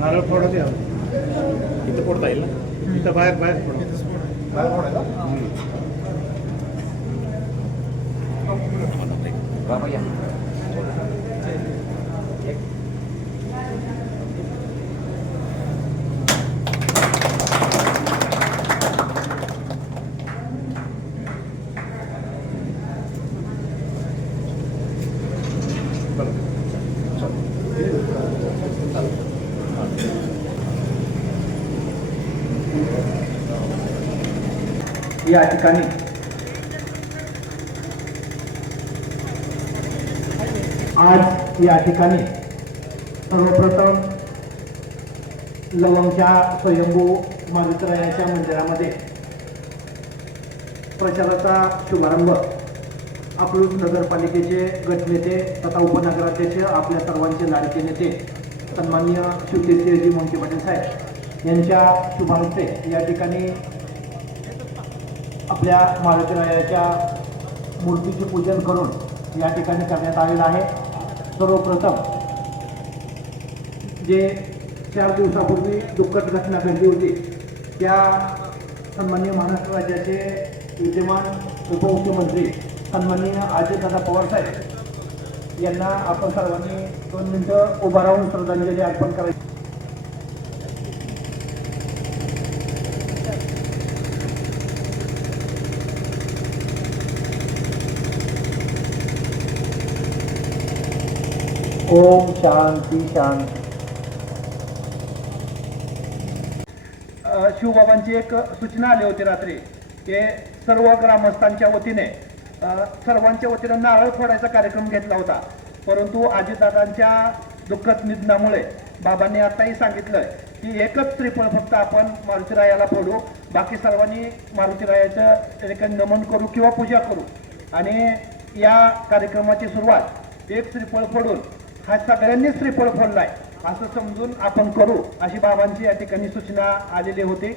नारळ फोडा द्या. इथं फोडता येईल ना? इथं बाहेर बाहेर फोडा. बाहेर फोडायला? बाबा या. या ठिकाणी आज या ठिकाणी सर्वप्रथम लवंगच्या स्वयंभू मारुतीरायाच्या मंदिरामध्ये प्रचाराचा शुभारंभ अकलूज नगरपालिकेचे गटनेते तथा उपनगराध्यक्ष आपल्या सर्वांचे लाडके नेते सन्माननीय शिवतीर्थजी मोहिते पाटील साहेब यांच्या शुभारंभे या ठिकाणी आपल्या मारुतीरायाच्या मूर्तीचे पूजन करून या ठिकाणी करण्यात आलेलं आहे. सर्वप्रथम जे 4 दिवसापूर्वी दुःखद घटना घडली होती त्या सन्माननीय महाराष्ट्र राज्याचे विद्यमान उपमुख्यमंत्री सन्माननीय अजितदादा पवार साहेब यांना आपण सर्वांनी 2 मिनिटं उभा राहून श्रद्धांजली अर्पण करायची. ओम शांती शांती. शिवबाबांची एक सूचना आली होती रात्री की सर्व ग्रामस्थांच्या वतीने सर्वांच्या वतीने नारळ फोडायचा कार्यक्रम घेतला होता. परंतु अजितदादांच्या दुःखद निधनामुळे बाबांनी आताही सांगितलं की एकच श्रीफळ फक्त आपण मारुतीरायाला फोडू, बाकी सर्वांनी मारुतीरायाचं ठिकाणी नमन करू किंवा पूजा करू. आणि या कार्यक्रमाची सुरुवात एक श्रीफळ फोडून हा सगळ्यांनी श्रीफळ फोडलाय असं समजून आपण करू अशी बाबांची या ठिकाणी सूचना आलेली होती.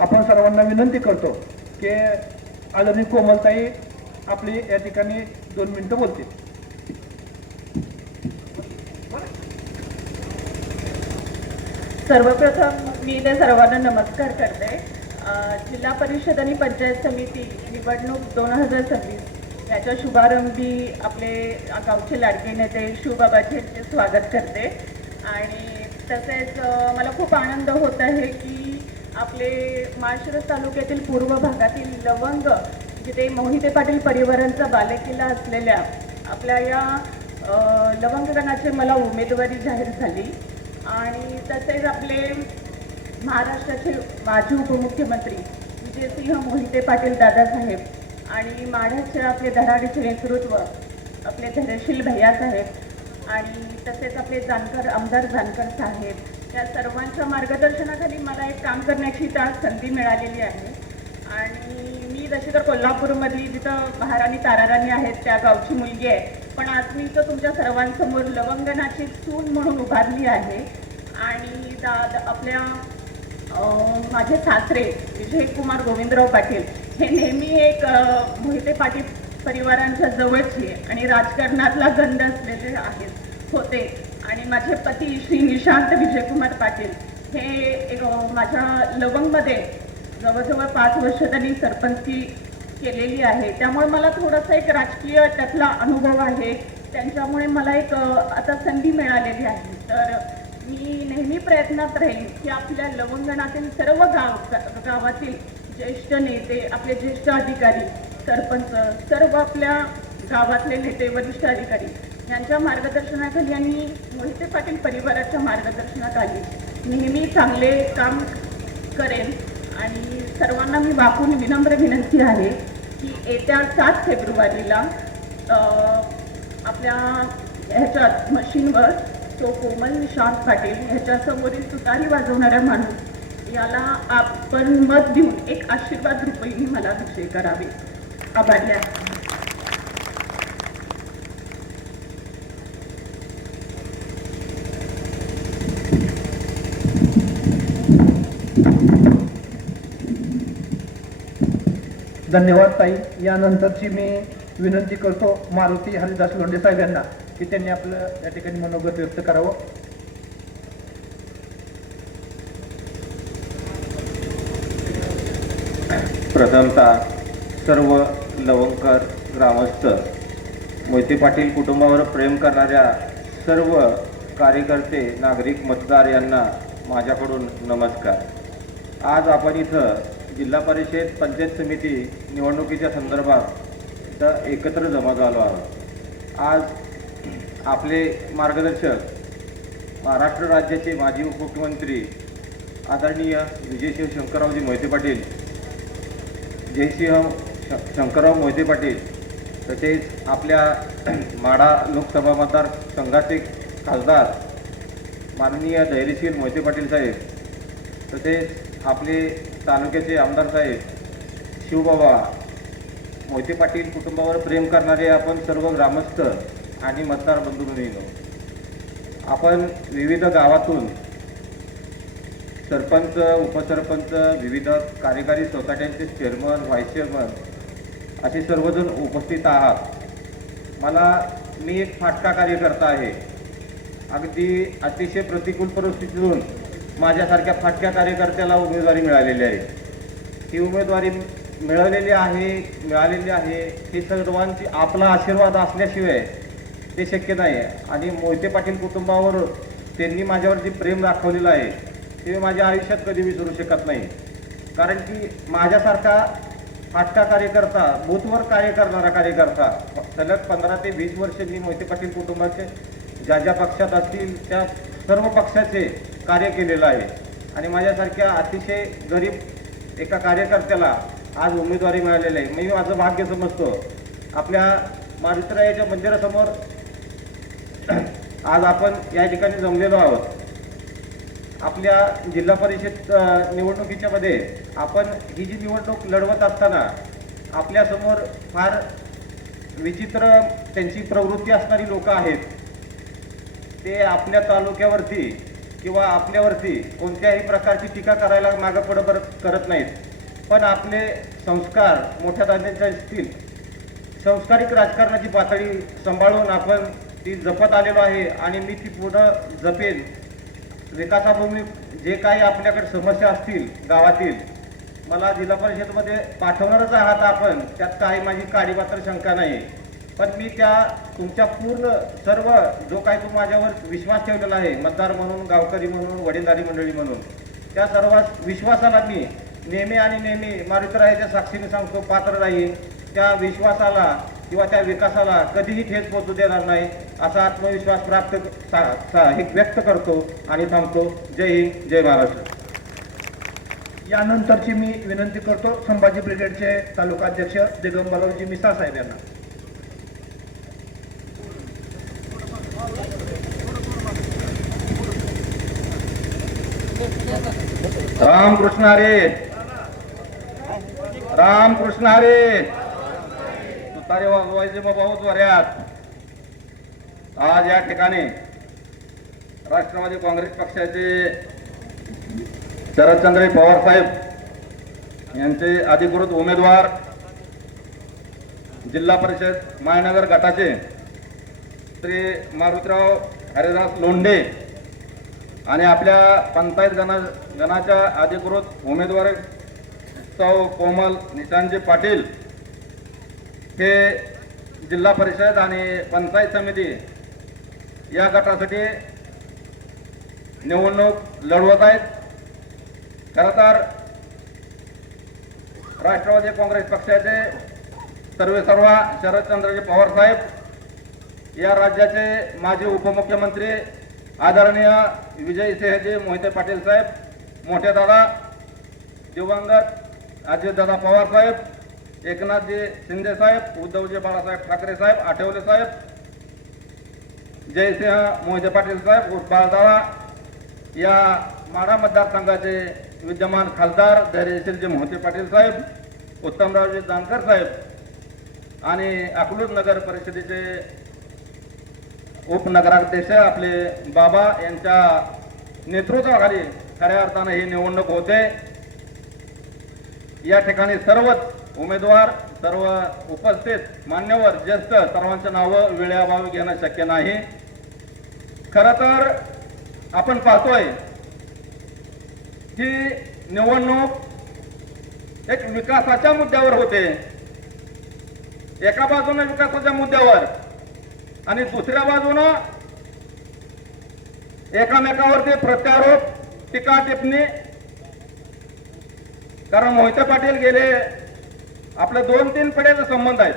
आपण सर्वांना विनंती करतो की आदरणीय कोमलताई आपली या ठिकाणी 2 मिनिटं बोलतील. सर्वप्रथम मी इथे सर्वांना नमस्कार करते. जिल्हा परिषद आणि पंचायत समिती निवडणूक 2026 याच्या शुभारंभी आपले गावचे लाडके नेते शिवबाबाचे स्वागत करते. आणि तसेच मला खूप आनंद होत आहे की आपले माळशिरस तालुक्यातील पूर्व भागातील लवंग जिथे मोहिते पाटील परिवारांचा बालेकिल्ला असलेल्या आपल्या या लवंगगणाची मला उमेदवारी जाहीर झाली. आणि तसेच आपले महाराष्ट्राचे माजी उपमुख्यमंत्री विजयसिंह मोहिते पाटील दादासाहेब आणि माढ्याचे आपले धडाडीचे नेतृत्व आपले धैर्यशील भैयासाहेब आणि तसेच आपले जानकर आमदार जानकर साहेब या सर्वांच्या मार्गदर्शनाखाली मला एक काम करण्याची त्या संधी मिळालेली आहे. आणि मी जशी तर कोल्हापूरमधली जिथं महाराणी ताराराणी आहेत त्या गावची मुलगी आहे, पण आज मी इथं तुमच्या सर्वांसमोर लवंगणाची सून म्हणून उभारली आहे. आणि आपल्या माझे सासरे विजयकुमार गोविंदराव पाटील हे नेहमी एक मोहिते पाटील परिवारांच्या जवळचे आणि राजकारणातला गंध असलेले आहेत होते. आणि माझे पती श्री निशांत विजयकुमार पाटील हे एक माझ्या लवंगमध्ये जवळजवळ 5 वर्ष त्यांनी सरपंचकी केलेली आहे. त्यामुळे मला थोडासा एक राजकीय त्यातला अनुभव आहे. त्यांच्यामुळे मला एक आता संधी मिळालेली आहे. तर मी नेहमी प्रयत्नात राहीन की आपल्या लवंगणातील सर्व गावातील ज्येष्ठ नेते, आपले ज्येष्ठ अधिकारी, सरपंच, सर्व आपल्या गावातले नेते, वरिष्ठ अधिकारी यांच्या मार्गदर्शनाखाली आणि मोहिते पाटील परिवाराच्या मार्गदर्शनाखाली नेहमी चांगले काम करेन. आणि सर्वांना मी वाकून विनम्र विनंती आहे की येत्या 7 फेब्रुवारीला आपल्या ह्याच्यात मशीनवर तो कोमल निशांत पाटील ह्याच्यासमोरील तुतारी वाजवणारा माणूस याला आपण मत देऊन एक आशीर्वाद रुपये मला विषय करावे. आभारी आहे. धन्यवाद ताई. यानंतरची मी विनंती करतो मारुती हरिदास लोंढे साहेब यांना की त्यांनी आपलं या ठिकाणी मनोगत व्यक्त करावं. प्रथमतः सर्व लवंगकर ग्रामस्थ, मोहिते पाटील कुटुंबावर प्रेम करणाऱ्या सर्व कार्यकर्ते, नागरिक, मतदार यांना माझ्याकडून नमस्कार. आज आपण इथं जिल्हा परिषद पंचायत समिती निवडणुकीच्या संदर्भात इथं एकत्र जमा झालो आहोत. आज आपले मार्गदर्शक महाराष्ट्र राज्याचे माजी उपमुख्यमंत्री आदरणीय विजयसिंह शंकररावजी मोहिते पाटील, जयसिंह शंकरराव मोहिते पाटील, तसेच आपल्या माढा लोकसभा मतदारसंघाचे खासदार माननीय धैर्यशील मोहिते पाटील साहेब, तसेच आपले तालुक्याचे आमदार साहेब शिवबाबा, मोहिते पाटील कुटुंबावर प्रेम करणारे आपण सर्व ग्रामस्थ आणि मतदार बंधू भगिनींनो, आपण विविध गावातून सरपंच, उपसरपंच, विविध कार्यकारी सोसायट्यांचे चेअरमन, व्हाईस चेअरमन असे सर्वजण उपस्थित आहात. मी एक फाटका कार्यकर्ता आहे. अगदी अतिशय प्रतिकूल परिस्थितीतून माझ्यासारख्या फाटक्या कार्यकर्त्याला उमेदवारी मिळालेली आहे. ही उमेदवारी मिळालेली आहे हे सर्वांची आपला आशीर्वाद असल्याशिवाय ते शक्य नाही. आणि मोहिते पाटील कुटुंबावर त्यांनी माझ्यावर जे प्रेम दाखवलेलं आहे ते माझ्या आयुष्यात कधी विसरू शकत नाही. कारण की माझ्यासारखा फाटका कार्यकर्ता, बूथवर कार्य करणारा कार्यकर्ता, सलग 15 ते 20 वर्ष मी मोहिते पाटील कुटुंबाचे ज्या ज्या पक्षात असतील त्या सर्व पक्षाचे कार्य केलेलं आहे. आणि माझ्यासारख्या अतिशय गरीब एका कार्यकर्त्याला आज उमेदवारी मिळालेली आहे. मी माझं भाग्य समजतो. आपल्या मारुतीरायाच्या मंदिरासमोर आज आपण या ठिकाणी जमलेलो आहोत. आपल्या जिल्हा परिषद निवडणुकीच्या मध्ये आपण ही जी निवडणूक लढवत असताना आपल्यासमोर फार विचित्र त्यांची प्रवृत्ती असणारी लोक आहेत. ते आपल्या तालुक्यावरती किंवा आपल्यावरती कोणत्याही प्रकारची टीका करायला मागं पुढं करत नाहीत. पण आपले संस्कार मोठ्या दांड्यांच्या असतील, संस्कारिक राजकारणाची पातळी सांभाळून आपण ती जपत आलेलो आहे आणि मी ती पुढं जपेन. विकासाभूमी जे काही आपल्याकडे समस्या असतील गावातील, मला जिल्हा परिषदमध्ये पाठवणारच आहात आपण, त्यात काही माझी काडीमात्र शंका नाही. पण मी त्या तुमच्या पूर्ण सर्व जो काही तुम्ही माझ्यावर विश्वास ठेवलेला आहे, मतदार म्हणून, गावकरी म्हणून, वडीलधारी मंडळी म्हणून, त्या सर्व विश्वासाला मी नेहमी आणि नेहमी मारुतीरायाच्या साक्षीने सांगतो पात्र राहील. त्या विश्वासाला किंवा त्या विकासाला कधीही ठेच पोचू देणार नाही असा आत्मविश्वास व्यक्त करतो आणि थांबतो. जय हिंद, जय महाराष्ट्र. यानंतरची मी विनंती करतो संभाजी ब्रिगेडचे तालुका अध्यक्ष दिगंबररावजी मिसाळ साहेब यांना. रामकृष्ण हरी, रामकृष्ण हरी. तुतारी वाजवायचे बाबा द्वाऱ्यात. आज या ठिकाणी राष्ट्रवादी काँग्रेस पक्षाचे शरदचंद्र पवार साहेब यांचे अधिकृत उमेदवार, जिल्हा परिषद मायनगर गटाचे श्री मारुतीराव हरिदास लोंढे आणि आपल्या पंचायत गणाच्या अधिकृत उमेदवार सौ कोमल निशांजी पाटील हे जिल्हा परिषद आणि पंचायत समिती या गटासाठी निवडणूक लढवत आहेत. खरं तर राष्ट्रवादी काँग्रेस पक्षाचे सर्वेसर्वा शरदचंद्रजी पवार साहेब, या राज्याचे माजी उपमुख्यमंत्री आदरणीय विजयसिंहजी मोहिते पाटील साहेब, मोठे दादा दिवंगत अजितदादा पवार साहेब, एकनाथजी शिंदे साहेब, उद्धवजी बाळासाहेब ठाकरे साहेब, आठवले साहेब, जयसिंह मोहिते पाटील साहेब बाळदादा, या माढा मतदारसंघाचे विद्यमान खासदार धैर्यशीलजी मोहिते पाटील साहेब, उत्तमरावजी जानकर साहेब आणि अकलूज नगर परिषदेचे उपनगराध्यक्ष आपले बाबा यांच्या नेतृत्वाखाली खऱ्या अर्थानं ही निवडणूक होते. या ठिकाणी सर्वच उमेदवार, सर्व उपस्थित मान्यवर, ज्येष्ठ सर्वांचं नावं वेळेअभावी घेणं शक्य नाही. खरं तर आपण पाहतोय की निवडणूक एक विकासाच्या मुद्द्यावर होते, एका बाजूने विकासाच्या मुद्द्यावर आणि दुसऱ्या बाजूनं एकामेकावरती प्रत्यारोप, टीका टिप्पणी. कारण मोहिते पाटील गेले आपले 2-3 पिढ्याचे संबंध आहेत.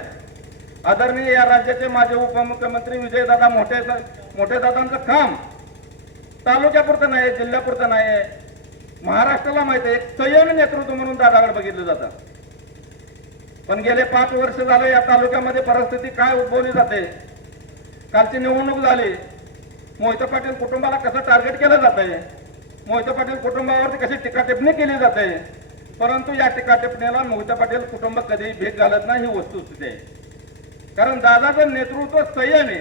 आदरणीय या राज्याचे माजी उपमुख्यमंत्री विजयदादा मोठे दादांचं काम तालुक्यापुरतं नाही, जिल्ह्यापुरतं नाही, महाराष्ट्राला माहिती आहे. एक संयमी नेतृत्व म्हणून दादाकडे बघितलं जातं. पण गेले 5 वर्ष झाले या तालुक्यामध्ये परिस्थिती काय उद्भवली जाते. कालची निवडणूक झाली, मोहिते पाटील कुटुंबाला कसं टार्गेट केलं जातंय, मोहिते पाटील कुटुंबावरती कशी टीका टिप्पणी केली जाते. परंतु या टीका टिप्पणीला मोहिते पाटील कुटुंब कधीही भीक घालत नाही, ही वस्तुस्थिती आहे. कारण दादाचं नेतृत्व संयमी,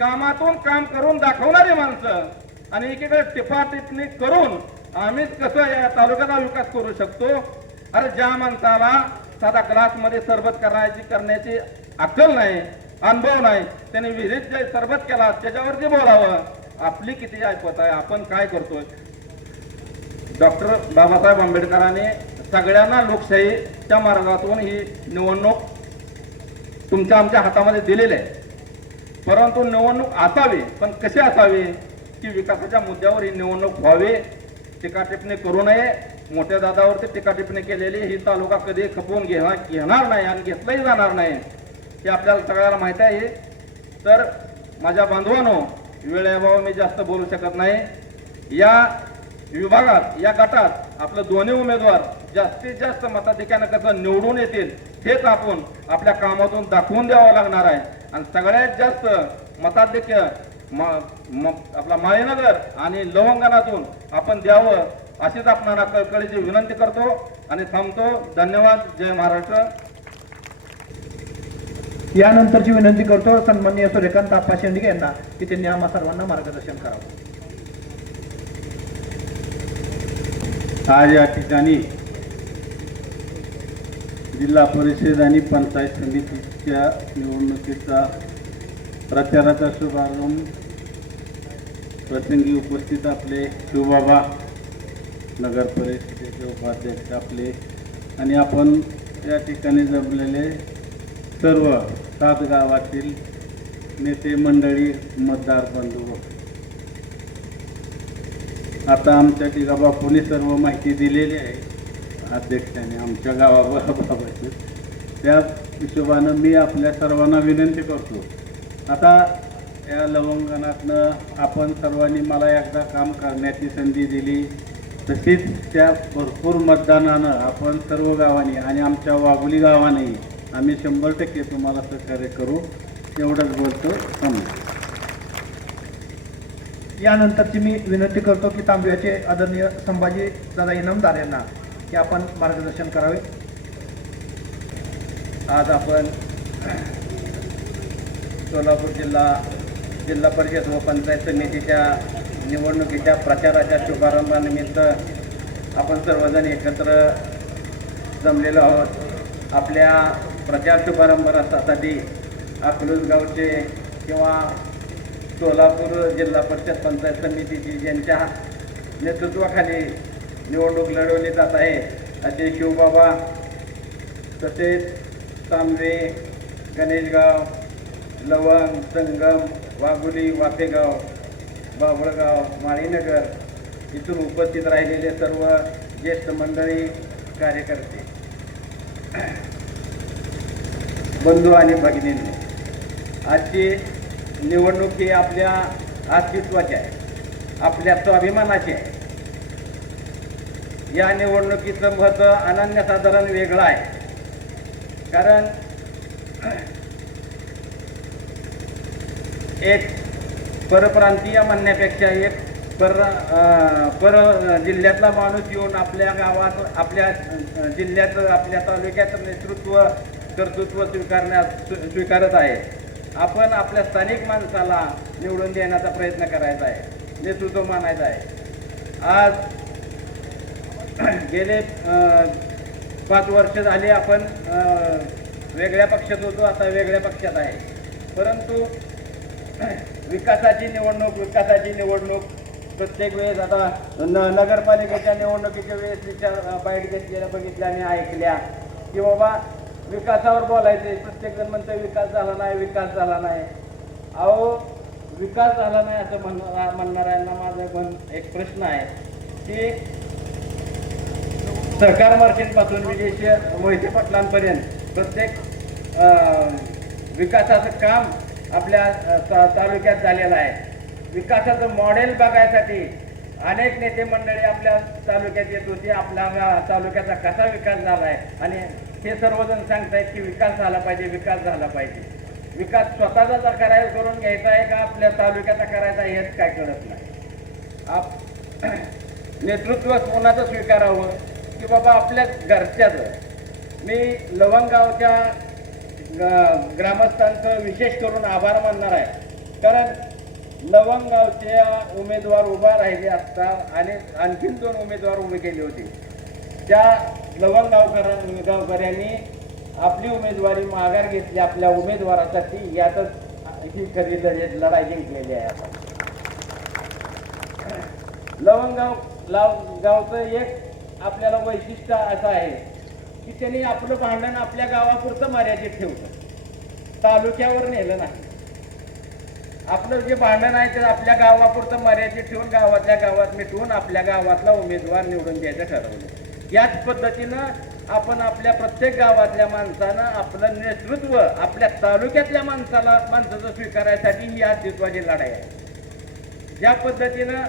कामातून काम करून दाखवणारी माणसं आणि एकीकडे टिपा टिप्पणी करून आम्हीच कसं या तालुक्याचा विकास करू शकतो. अरे ज्या माणसाला साधा ग्लासमध्ये सरबत करण्याची अक्कल नाही, अनुभव नाही, त्याने विहिरीत जे सरबत केला त्याच्यावरती बोलावं. आपली किती ऐकत आहे, आपण काय करतोय. डॉक्टर बाबासाहेब आंबेडकरांनी सगळ्यांना लोकशाहीच्या मार्गातून ही निवडणूक तुमच्या आमच्या हातामध्ये दिलेली आहे. परंतु निवडणूक असावी, पण कशी असावी की विकासाच्या मुद्द्यावर ही निवडणूक व्हावी. टीका टिप्पणी करू नये. मोठ्या दादावरती टीका टिप्पणी केलेली ही तालुका कधी खपवून घेणार नाही आणि घेतलंही जाणार नाही, हे आपल्याला सगळ्याला माहिती आहे. तर माझ्या बांधवांनो, वेळेअभावी मी जास्त बोलू शकत नाही. या विभागात, या गटात आपलं दोन्ही उमेदवार जास्तीत जास्त मताधिक्यानं कसं निवडून येतील हेच आपण आपल्या कामातून दाखवून द्यावं लागणार आहे. आणि सगळ्यात जास्त मताधिक्य आपला माळीनगर आणि लवंगणातून आपण द्यावं अशीच आपणाला कळकळीची विनंती करतो आणि थांबतो. धन्यवाद. जय महाराष्ट्र. यानंतरची विनंती करतो सन्माननीय सूर्यकांत आप्पा शेंडगे यांना की त्यांनी आम्हा सर्वांना मार्गदर्शन करावं. आज या ठिकाणी जिल्हा परिषद आणि पंचायत समितीच्या निवडणुकीचा प्रचाराचा शुभारंभ प्रसंगी उपस्थित आपले शिवबाबा, नगर परिषदेचे उपाध्यक्ष आपले आणि आपण या ठिकाणी जमलेले सर्व 7 गावातील नेते मंडळी, मतदार बंधू. आता आमच्या टिकाबापूंनी सर्व माहिती दिलेली आहे अध्यक्षाने आमच्या गावाबाबत. त्या हिशोबानं मी आपल्या सर्वांना विनंती करतो, आता या लवंगणातनं आपण सर्वांनी मला एकदा काम करण्याची संधी दिली, तशीच त्या भरपूर मतदानानं आपण सर्व गावांनी आणि आमच्या वाघोली गावानेही आम्ही 100% तुम्हाला सहकार्य करू. एवढंच बोलतो. यानंतरची मी विनंती करतो की तांब्याचे आदरणीय संभाजी दादा इनामदार यांना की आपण मार्गदर्शन करावे. आज आपण सोलापूर जिल्हा परिषद व पंचायत समितीच्या निवडणुकीच्या प्रचाराच्या शुभारंभानिमित्त आपण सर्वजण एकत्र जमलेलो आहोत. आपल्या प्रचार शुभारंभासाठी अकलूज गावचे किंवा सोलापूर जिल्हा परिषद पंचायत समितीची ज्यांच्या नेतृत्वाखाली निवडणूक लढवली जात आहे असे शिवबाबा, तसेच तांबे, गणेशगाव, लवंग, संगम, वाघोली, वाफेगाव, बाभळगाव, माळीनगर इथून उपस्थित राहिलेले सर्व ज्येष्ठ मंडळी, कार्यकर्ते, बंधू आणि भगिनींनो, आजची निवडणूक ही आपल्या अस्तित्वाची आहे, आपल्या स्वाभिमानाची आहे. या निवडणुकीचं महत्त्व अनन्यसाधारण वेगळं आहे. कारण एक परप्रांतीय म्हणण्यापेक्षा एक पर जिल्ह्यातला माणूस येऊन आपल्या गावात, आपल्या जिल्ह्यात, आपल्या तालुक्याचं कर्तृत्व स्वीकारत आहे. आपण आपल्या स्थानिक माणसाला निवडून देण्याचा प्रयत्न करायचा आहे, नेतृत्व मानायचं आहे. आज गेले 5 वर्ष झाले आपण वेगळ्या पक्षात होतो, आता वेगळ्या पक्षात आहे. परंतु विकासाची निवडणूक प्रत्येक वेळेस आता नगरपालिकेच्या निवडणुकीच्या वेळेस विचार बाईट घेतलेल्या बघितल्या आणि ऐकल्या की बाबा विकासावर बोलायचे. प्रत्येकजण म्हणतं विकास झाला नाही, विकास झाला नाही. अहो विकास झाला नाही असं म्हणणाऱ्यांना माझं एक प्रश्न आहे की सहकार मार्केटपासून विजय मोहिते पाटलांपर्यंत प्रत्येक विकासाचं काम आपल्या तालुक्यात झालेलं आहे. विकासाचं मॉडेल बघायसाठी अनेक नेते मंडळी आपल्या तालुक्यात येत होती. आपल्या तालुक्याचा कसा विकास झाला आहे आणि हे सर्वजण सांगतायत की विकास झाला पाहिजे, विकास झाला पाहिजे. विकास स्वतःचा करायला करून घ्यायचा आहे का आपल्या तालुक्याचा करायचा हेच काय कळत नाही. नेतृत्व कोणाचं स्वीकारावं की बाबा आपल्या घरच्याचं. मी लवंगगावच्या ग्रामस्थांचं विशेष करून आभार मानणार आहे, कारण लवंगगावचे उमेदवार उभा राहिले असता आणि आणखीन 2 उमेदवार उभे केले होते. त्या गावकऱ्यांनी आपली उमेदवारी माघार घेतली आपल्या उमेदवारासाठी. यातच ही खरी लढाई जिंकलेली आहे. आता गावचं एक आपल्याला वैशिष्ट्य असं आहे की त्यांनी आपलं भांडण आपल्या गावापुरतं मर्यादित ठेवलं, तालुक्यावर नेलं नाही. आपलं जे भांडण आहे ते आपल्या गावापुरतं मर्यादित ठेवून गावातल्या गावात मिटवून आपल्या गावातला उमेदवार निवडून द्यायचं ठरवलं. याच पद्धतीनं आपण आपल्या प्रत्येक गावातल्या माणसानं आपलं नेतृत्व आपल्या तालुक्यातल्या माणसाचं स्वीकारायसाठी ही अस्तित्वाची लढाई आहे. ज्या पद्धतीनं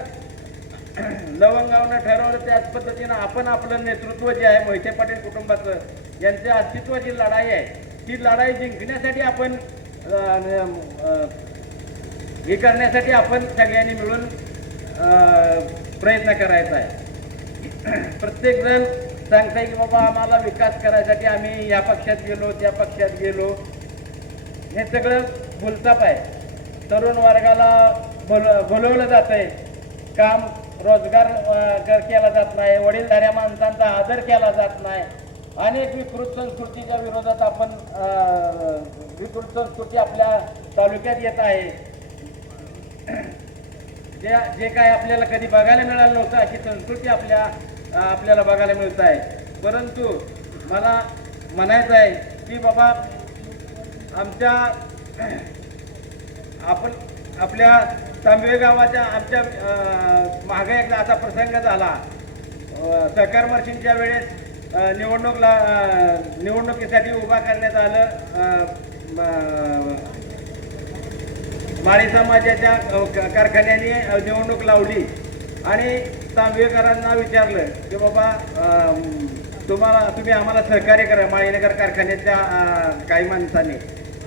लवंगगावनं ठरवलं त्याच पद्धतीनं आपण आपलं नेतृत्व जे आहे मोहिते पाटील कुटुंबाचं यांच्या अस्तित्वाची लढाई आहे. ही लढाई जिंकण्यासाठी आपण हे करण्यासाठी आपण सगळ्यांनी मिळून प्रयत्न करायचा आहे. प्रत्येकजण सांगताय की बाबा आम्हाला विकास करायसाठी आम्ही या पक्षात गेलो, त्या पक्षात गेलो. हे सगळं भुलताप आहे. तरुण वर्गाला बोलवलं जात आहे, काम रोजगार केला जात नाही, वडीलधाऱ्या माणसांचा आदर केला जात नाही. अनेक विकृत संस्कृतीच्या विरोधात आपण विकृत संस्कृती आपल्या तालुक्यात येत आहे. जे काय आपल्याला कधी बघायला मिळालं नव्हतं अशी संस्कृती आपल्याला बघायला मिळत आहे. परंतु मला म्हणायचं आहे की बाबा आपल्या तांबवे गावाच्या आमच्या मागे एकदा असा प्रसंग झाला. सहकार मर्शींच्या वेळेस निवडणुकीसाठी उभा करण्यात आलं. माळी समाजाच्या कारखान्याने निवडणूक लावली आणि तांबवेकरांना विचारलं की बाबा तुम्ही आम्हाला सहकार्य करा. माळीनगर कारखान्याच्या काही माणसाने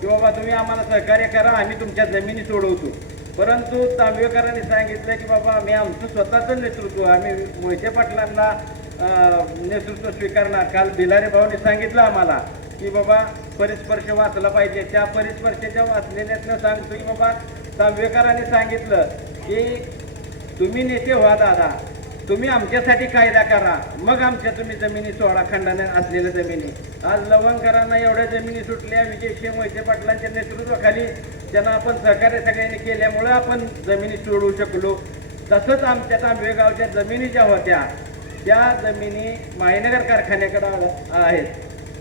की बाबा तुम्ही आम्हाला सहकार्य करा, आम्ही तुमच्या जमिनी सोडवतो. परंतु तांबवेकरांनी सांगितलं की बाबा आम्ही आमचं स्वतःचं नेतृत्व आम्ही मोहिते पाटलांना नेतृत्व स्वीकारणार. काल बिलारे भाऊनी सांगितलं आम्हाला की बाबा परिस्पर्श वाचला पाहिजे. त्या परिस्पर्शाच्या वाचलेल्यातनं सांगतो की बाबा तांबवेकरांनी सांगितलं की तुम्ही नेते व्हा दादा, तुम्ही आमच्यासाठी कायदा करा, मग तुम्ही जमिनी सोडा, खंडाने असलेल्या जमिनी. आज लवंगकरांना एवढ्या जमिनी सुटल्या विजय मोहिते पाटलांच्या नेतृत्वाखाली त्यांना आपण सहकार्य सगळ्यांनी केल्यामुळं आपण जमिनी सोडवू शकलो. तसंच आमच्या तांबवेगावच्या जमिनी ज्या होत्या त्या जमिनी माहीनगर कारखान्याकडे आहेत.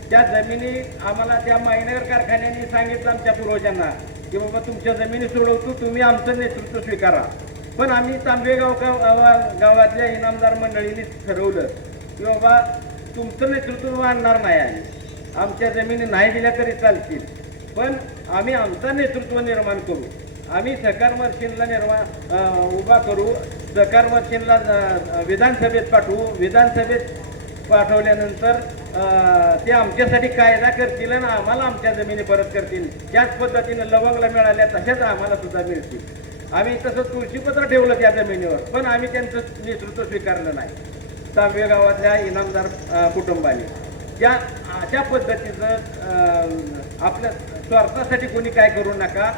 त्या जमिनी आम्हाला त्या माहीनगर कारखान्याने सांगितलं आमच्या पूर्वजांना की बाबा तुमच्या जमिनी सोडवतो, तुम्ही आमचं नेतृत्व स्वीकारा. पण आम्ही तांबवेगाव गावातल्या इनामदार मंडळींनी ठरवलं की बाबा तुमचं नेतृत्व आणणार नाही, आमच्या जमिनी नाही दिल्या तरी चालतील, पण आम्ही आमचं नेतृत्व निर्माण करू. आम्ही सहकार मर्शींला उभा करू. सहकार मर्शींला विधानसभेत पाठवू. विधानसभेत पाठवल्यानंतर ते आमच्यासाठी कायदा करतील आणि आम्हाला आमच्या जमिनी परत करतील. त्याच पद्धतीनं लवंगला मिळाल्या तशाच आम्हाला सुद्धा मिळतील. आम्ही तसं तुळशीपत्र ठेवलं त्या जमिनीवर, पण आम्ही त्यांचं नेतृत्व स्वीकारलं नाही तांबवे गावातल्या इनामदार कुटुंबाने. अशा पद्धतीचं आपल्या स्वार्थासाठी कोणी काय करू नका.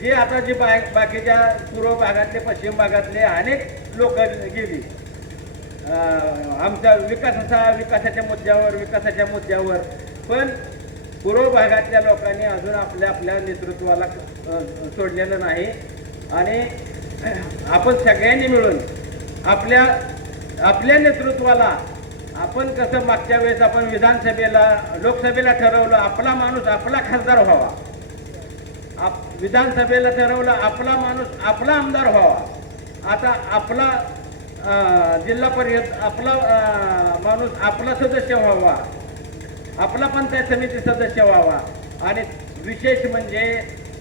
जे आता जे बाकीच्या पूर्व भागातले पश्चिम भागातले अनेक लोक गेली आमच्या विकासाच्या मुद्द्यावर, पण पूर्व भागातल्या लोकांनी अजून आपल्या नेतृत्वाला सोडलेलं नाही आणि आपण सगळ्यांनी मिळून आपल्या नेतृत्वाला आपण कसं मागच्या वेळेस आपण विधानसभेला लोकसभेला ठरवलं आपला माणूस आपला खासदार व्हावा, विधानसभेला ठरवलं आपला माणूस आपला आमदार व्हावा, आता आपला जिल्हा परिषद आपला माणूस आपला सदस्य व्हावा, आपला पंचायत समिती सदस्य व्हावा. आणि विशेष म्हणजे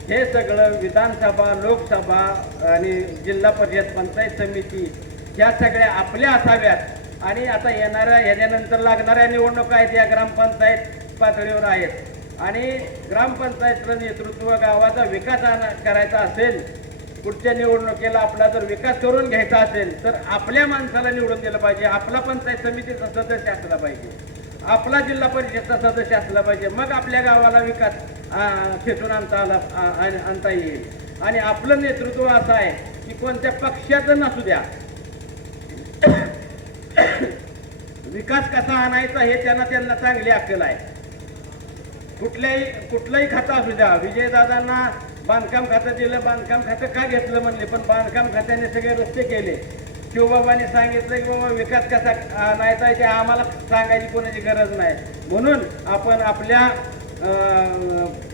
हे सगळं विधानसभा, लोकसभा आणि जिल्हा परिषद, पंचायत समिती ह्या सगळ्या आपल्या असाव्यात. आणि आता येणाऱ्या ह्याच्यानंतर लागणाऱ्या निवडणुका आहेत या ग्रामपंचायत पातळीवर आहेत. आणि ग्रामपंचायतचं नेतृत्व गावाचा विकास करायचा असेल, पुढच्या निवडणुकीला आपला जर विकास करून घ्यायचा असेल तर आपल्या माणसाला निवडून दिलं पाहिजे, आपला पंचायत समितीचा सदस्य असला पाहिजे, आपला जिल्हा परिषदचा सदस्य असला पाहिजे. मग आपल्या गावाला विकास खेचून आणता येईल. आणि आपलं नेतृत्व असं आहे की कोणत्या पक्षाचं नसू द्या, विकास कसा आणायचा हे त्यांना चांगली अक्कल आहे. कुठलंही खातं असू द्या. विजयदादांना बांधकाम खातं दिलं, बांधकाम खातं का घेतलं म्हणले, पण बांधकाम खात्याने सगळे रस्ते केले. शिवबाबांनी सांगितलं की बाबा विकास कसा आणायचा आहे ते आम्हाला सांगायची कोणाची गरज नाही. म्हणून आपण आपल्या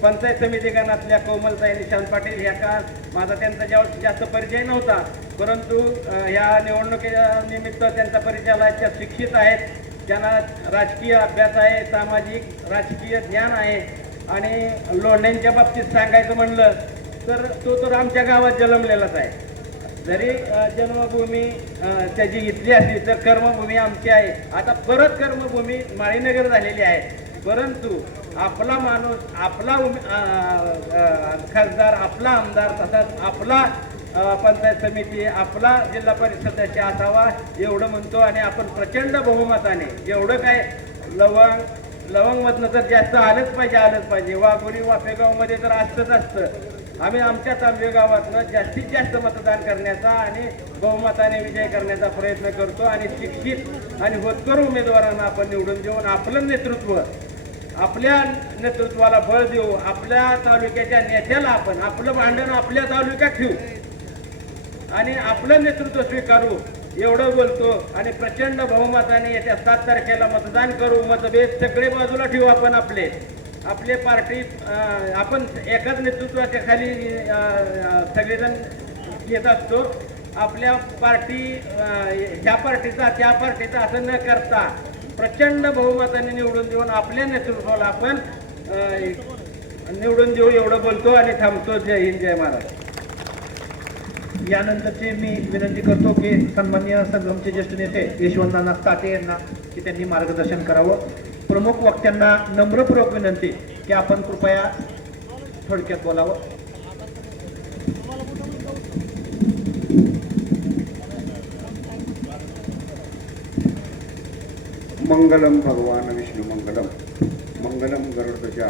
पंचायत समिती गणातल्या कोमलताई निशांत पाटील ह्या का माझा त्यांचा जास्त परिचय नव्हता, परंतु ह्या निवडणुकीच्या निमित्त त्यांचा परिचय आला. त्या शिक्षित आहेत, त्यांना राजकीय अभ्यास आहे, सामाजिक राजकीय ज्ञान आहे. आणि लोंढ्यांच्या बाबतीत सांगायचं म्हणलं तर आमच्या गावात जन्मलेलाच आहे. जरी जन्मभूमी त्याची इथली असली तर कर्मभूमी आमची आहे. आता परत कर्मभूमी माळीनगर झालेली आहे, परंतु आपला माणूस, आपला खासदार, आपला आमदार, तसाच आपला पंचायत समिती, आपला जिल्हा परिषद सदस्य असावा एवढं म्हणतो. आणि आपण प्रचंड बहुमताने एवढं काय लवंगमधनं तर जास्त आलंच पाहिजे. वाघोली वाफेगावमध्ये तर असतं. आम्ही आमच्या तालुका गावातनं जास्तीत जास्त मतदान करण्याचा आणि बहुमताने विजय करण्याचा प्रयत्न करतो. आणि शिक्षित आणि होतकर उमेदवारांना आपण निवडून देऊन आपल्या नेतृत्वाला बळ देऊ. आपल्या तालुक्याच्या नेत्याला आपलं भांडण आपल्या तालुक्यात ठेवू आणि आपलं नेतृत्व स्वीकारू एवढं बोलतो. आणि प्रचंड बहुमताने येत्या 7 तारखेला मतदान करू. मतभेद सगळे बाजूला ठेवू. आपण आपले पार्टी आपण एकाच नेतृत्वाच्या खाली सगळेजण येत असतो. आपल्या पार्टी ह्या पार्टीचा त्या पार्टीचा असं न करता प्रचंड बहुमताने निवडून देऊन आपल्या नेतृत्वाला आपण निवडून देऊ एवढं बोलतो आणि थांबतो. जय हिंद, जय महाराष्ट्र. यानंतरचे मी विनंती करतो की सन्माननीय संगमचे ज्येष्ठ नेते यशवंतनाना साठे यांना की त्यांनी मार्गदर्शन करावं. प्रमुख वक्त्यांना नम्रपूर्वक विनंती की आपण कृपया थोडक्यात बोलावं. मंगलम भगवान विष्णू मंगलम, मंगलम गरुडध्वजा,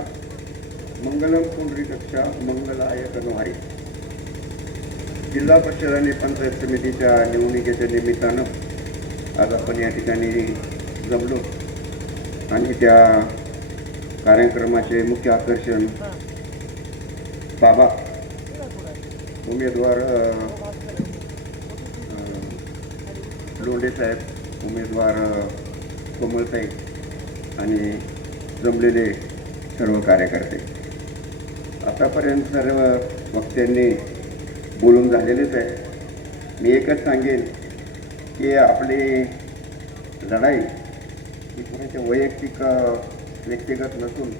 मंगलम पुंडरीकक्षा, मंगलाय तनोहरी. जिल्हा परिषद आणि पंचायत समितीच्या निवडणुकीच्या निमित्तानं आज आपण या ठिकाणी जमलो आणि त्या कार्यक्रमाचे मुख्य आकर्षण बाबा उमेदवार लोंढे साहेब, उमेदवार कोमलताई आणि जमलेले सर्व कार्यकर्ते. आतापर्यंत सर्व वक्त्यांनी बोलून झालेलेच आहे. मी एकच सांगेन की आपली लढाई ही कोणाच्या वैयक्तिक व्यक्तिगत नसून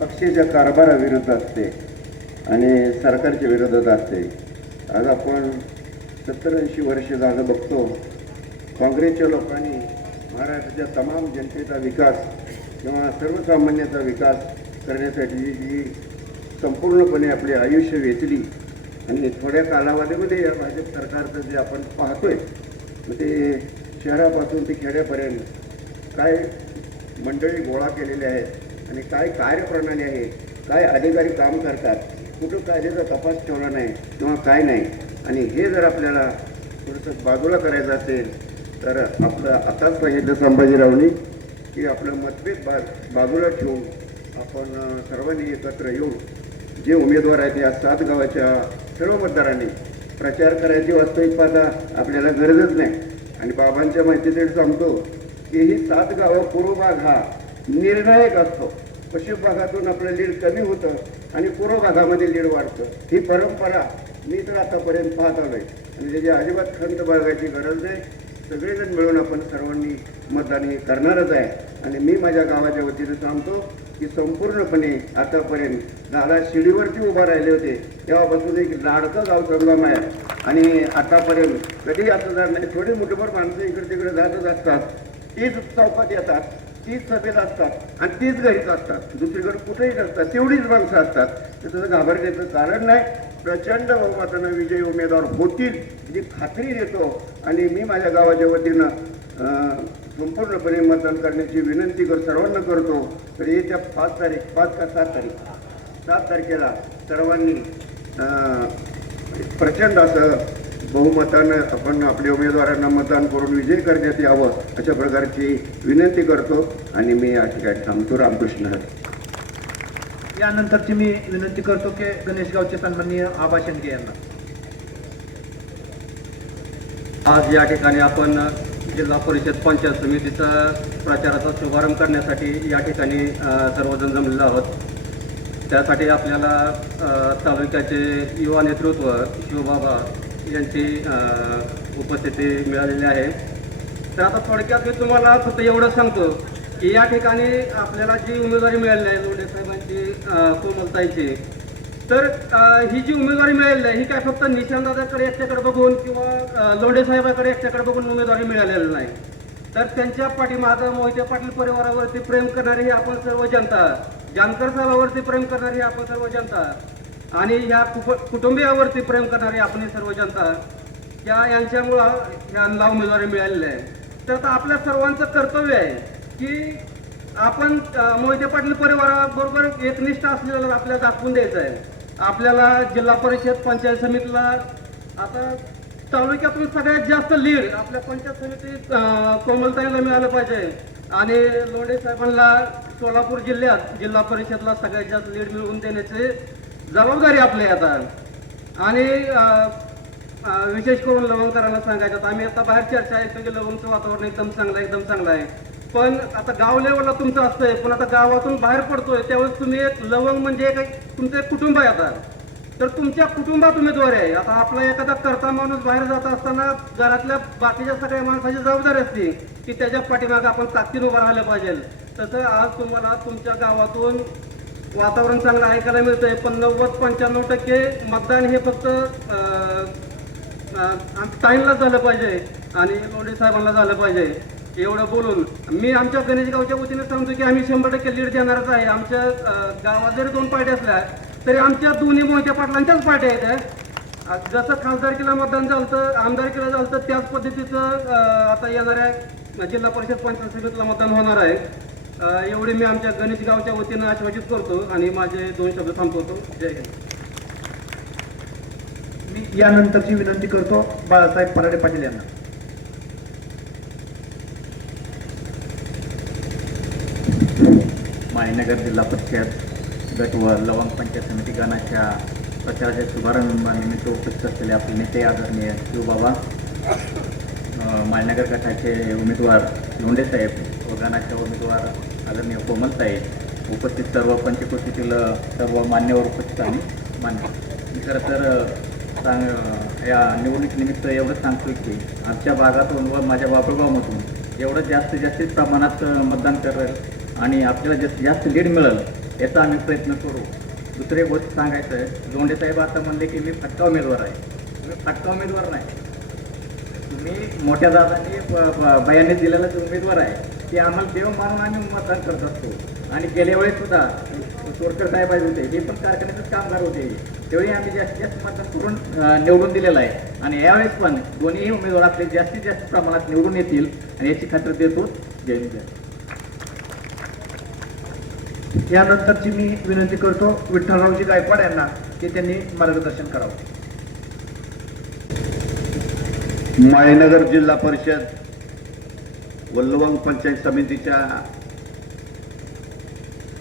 पक्षाच्या कारभाराविरुद्ध असते आणि सरकारच्या विरोधात असते. आज आपण 70-80 वर्ष झालं बघतो काँग्रेसच्या लोकांनी महाराष्ट्राच्या तमाम जनतेचा विकास किंवा सर्वसामान्याचा विकास करण्यासाठी जी संपूर्णपणे आपले आयुष्य वेचली आणि थोड्या कालावधीमध्ये या भाजप सरकारचं जे आपण पाहतोय ते शहरापासून ते खेड्यापर्यंत काय मंडळी गोळा केलेले आहेत आणि काय कार्यप्रणाली आहे, काय अधिकारी काम करतात, कुठं कायद्याचा तपास ठेवला नाही किंवा काय नाही. आणि हे जर आपल्याला थोडंसं बाजूला करायचं असेल तर आपलं आताच सांगितलं संभाजीरावनी की आपलं मतभेद बाजूला ठेवून आपण सर्वांनी एकत्र येऊन जे उमेदवार आहेत या 7 गावाच्या सर्व मतदारांनी प्रचार करायची वास्तविक पाहता आपल्याला गरजच नाही. आणि बाबांच्या माहितीसाठी सांगतो की ही 7 गावं पूर्व भाग हा निर्णायक असतो. पश्चिम भागातून आपलं लीड कमी होतं आणि पूर्व भागामध्ये लीड वाढतं. ही परंपरा मी तर आतापर्यंत पाहत आलोय आणि त्याची अजिबात खंत बाळगायची गरज नाही. सगळेजण मिळून आपण सर्वांनी मतदान हे करणारच आहे. आणि मी माझ्या गावाच्या वतीने सांगतो की संपूर्णपणे आतापर्यंत दादा शिडीवरती उभा राहिले होते तेव्हापासून एक लाडकं गाव संगम आहे. आणि आतापर्यंत कधी असं झालं नाही. थोडी मोठीभर माणसं इकडे तिकडे जातच असतात, तीच चौकात येतात, तीच सभेत असतात आणि तीच घरीच असतात, दुसरीकडे कुठेही नसतात. तेवढीच माणसं असतात. तसं घाबरण्याचं कारण नाही. प्रचंड बहुमतानं विजयी उमेदवार होतील जी खात्री देतो. आणि मी माझ्या गावाच्या वतीनं संपूर्णपणे मतदान करण्याची विनंती सर्वांना करतो. तर येत्या 5 का 7 तारखेला सर्वांनी प्रचंड असं बहुमतानं आपण आपल्या उमेदवारांना मतदान करून विजयी करण्यात यावं अशा प्रकारची विनंती करतो. आणि मी या ठिकाणी थांबतो. रामकृष्ण हरी. यानंतरची मी विनंती करतो की गणेशगावचे सन्माननीय आबा शेंडगे यांना. आज या ठिकाणी आपण जिल्हा परिषद पंचायत समितीचा प्रचाराचा शुभारंभ करण्यासाठी या ठिकाणी सर्वजण जमलेलो आहोत. त्यासाठी आपल्याला तालुक्याचे युवा नेतृत्व शिवबाबा यांची उपस्थिती मिळालेली आहे. तर आता थोडक्यात मी तुम्हाला फक्त एवढं सांगतो की या ठिकाणी आपल्याला जी उमेदवारी मिळालेली आहे लोंढे साहेबांची, कोमलताईची, तर ही जी उमेदवारी मिळालेली आहे ही काय फक्त निशांतदादाकडे एकट्याकडे बघून किंवा लोंढे साहेबाकडे एकट्याकडे बघून उमेदवारी मिळालेली नाही. तर त्यांच्या पाठीमागं मोहिते पाटील परिवारावरती प्रेम करणारी ही आपण सर्व जनता, जानकर साहेबावरती प्रेम करणारी आपण सर्व जनता आणि ह्या कुटुंबियावरती प्रेम करणारी आपण सर्व जनता यांच्यामुळं यांना उमेदवारी मिळालेली आहे. तर आता आपल्या सर्वांचं कर्तव्य आहे की आपण मोहिते पाटील परिवाराबरोबर एकनिष्ठ असलेला आपल्याला दाखवून द्यायचं आहे. आपल्याला जिल्हा परिषद पंचायत समितीला आता तालुक्यातून सगळ्यात जास्त लीड आपल्या पंचायत समितीत कोमलताईला मिळालं पाहिजे. आणि लोंढे साहेबांना सोलापूर जिल्ह्यात जिल्हा परिषदला सगळ्यात जास्त लीड मिळवून देण्याची जबाबदारी आपली आता. आणि विशेष करून लवंगकरांना सांगायचं, आम्ही आता बाहेर चर्चा ऐकतो की लवंगचं वातावरण एकदम चांगलं आहे. पण आता गाव लेवलला तुमचं असतंय, पण आता गावातून बाहेर पडतोय त्यावेळेस तुम्ही एक लवंग म्हणजे तुमचं एक कुटुंब आहे. आता तर तुमच्या कुटुंबात उमेदवार आहे. आता आपला एखादा करता माणूस बाहेर जात असताना घरातल्या बाकीच्या सगळ्या माणसाची जबाबदारी असते की त्याच्या पाठीमागे आपण ताकदीने उभं राहिलं पाहिजे. तसं आज तुम्हाला तुमच्या गावातून वातावरण चांगलं ऐकायला मिळतंय. पण 90-95% मतदान हे फक्त ताईंला झालं पाहिजे आणि लोंढे साहेबांना झालं पाहिजे. एवढं बोलून मी आमच्या गणेशगावच्या वतीने सांगतो की आम्ही 100% लीड देणारच आहे. आमच्या गावात जरी 2 पार्ट्या असल्या तरी आमच्या दोन्ही मोहिते पाटलांच्याच पार्ट्या आहेत. जसं खासदारकीला मतदान झालं, आमदारकीला झालं, त्याच पद्धतीचं आता येणाऱ्या जिल्हा परिषद पंचायत समितीला मतदान होणार आहे. एवढे मी आमच्या गणेशगावच्या वतीनं आश्वासित करतो आणि माझे 2 शब्द थांबवतो. जय हिंद. मी यानंतरची विनंती करतो बाळासाहेब पराडे पाटील यांना. माळीनगर जिल्हा परिषद गट व लवंग पंचायत समिती गणाच्या प्रचाराच्या शुभारंभानिमित्त उपस्थित असलेले आपले नेते आदरणीय शिवबाबा, माळीनगर गटाचे उमेदवार लोंढे साहेब व गणाचे उमेदवार आदरणीय कोमलताई, उपस्थित सर्व पंचक्रोशीतील सर्व मान्यवर उपस्थित आणि मान्य. मी खरं तर या निवडणुकीनिमित्त एवढंच सांगतो की आमच्या भागातून व माझ्या बाबळगावमधून एवढं जास्तीत प्रमाणात मतदान करेल आणि आपल्याला जास्तीत जास्त लीड मिळेल याचा आम्ही प्रयत्न करू. दुसरी गोष्ट सांगायचं आहे, लोंढे साहेब आता म्हणले की मी फटका उमेदवार आहे. तुम्ही फटका उमेदवार नाही, तुम्ही मोठ्या दादांनी बयाने दिलेला जो उमेदवार आहे ते आम्हाला देव मानून आम्ही मतदान करत असतो. आणि गेल्या वेळेस सुद्धा सोरकर साहेब होते, हे पण कारखान्याचेच कामगार होते, त्यावेळी आम्ही जास्तीत जास्त मतदान करून निवडून दिलेलं आहे. आणि यावेळेस पण दोन्ही उमेदवार आपले जास्तीत जास्त प्रमाणात निवडून येतील आणि याची खात्री देतो. जय हिंद. यानंतरची मी विनंती करतो विठ्ठलरावजी गायकवाड यांना की त्यांनी मार्गदर्शन करावं. माळीनगर जिल्हा परिषद व लवंग पंचायत समितीच्या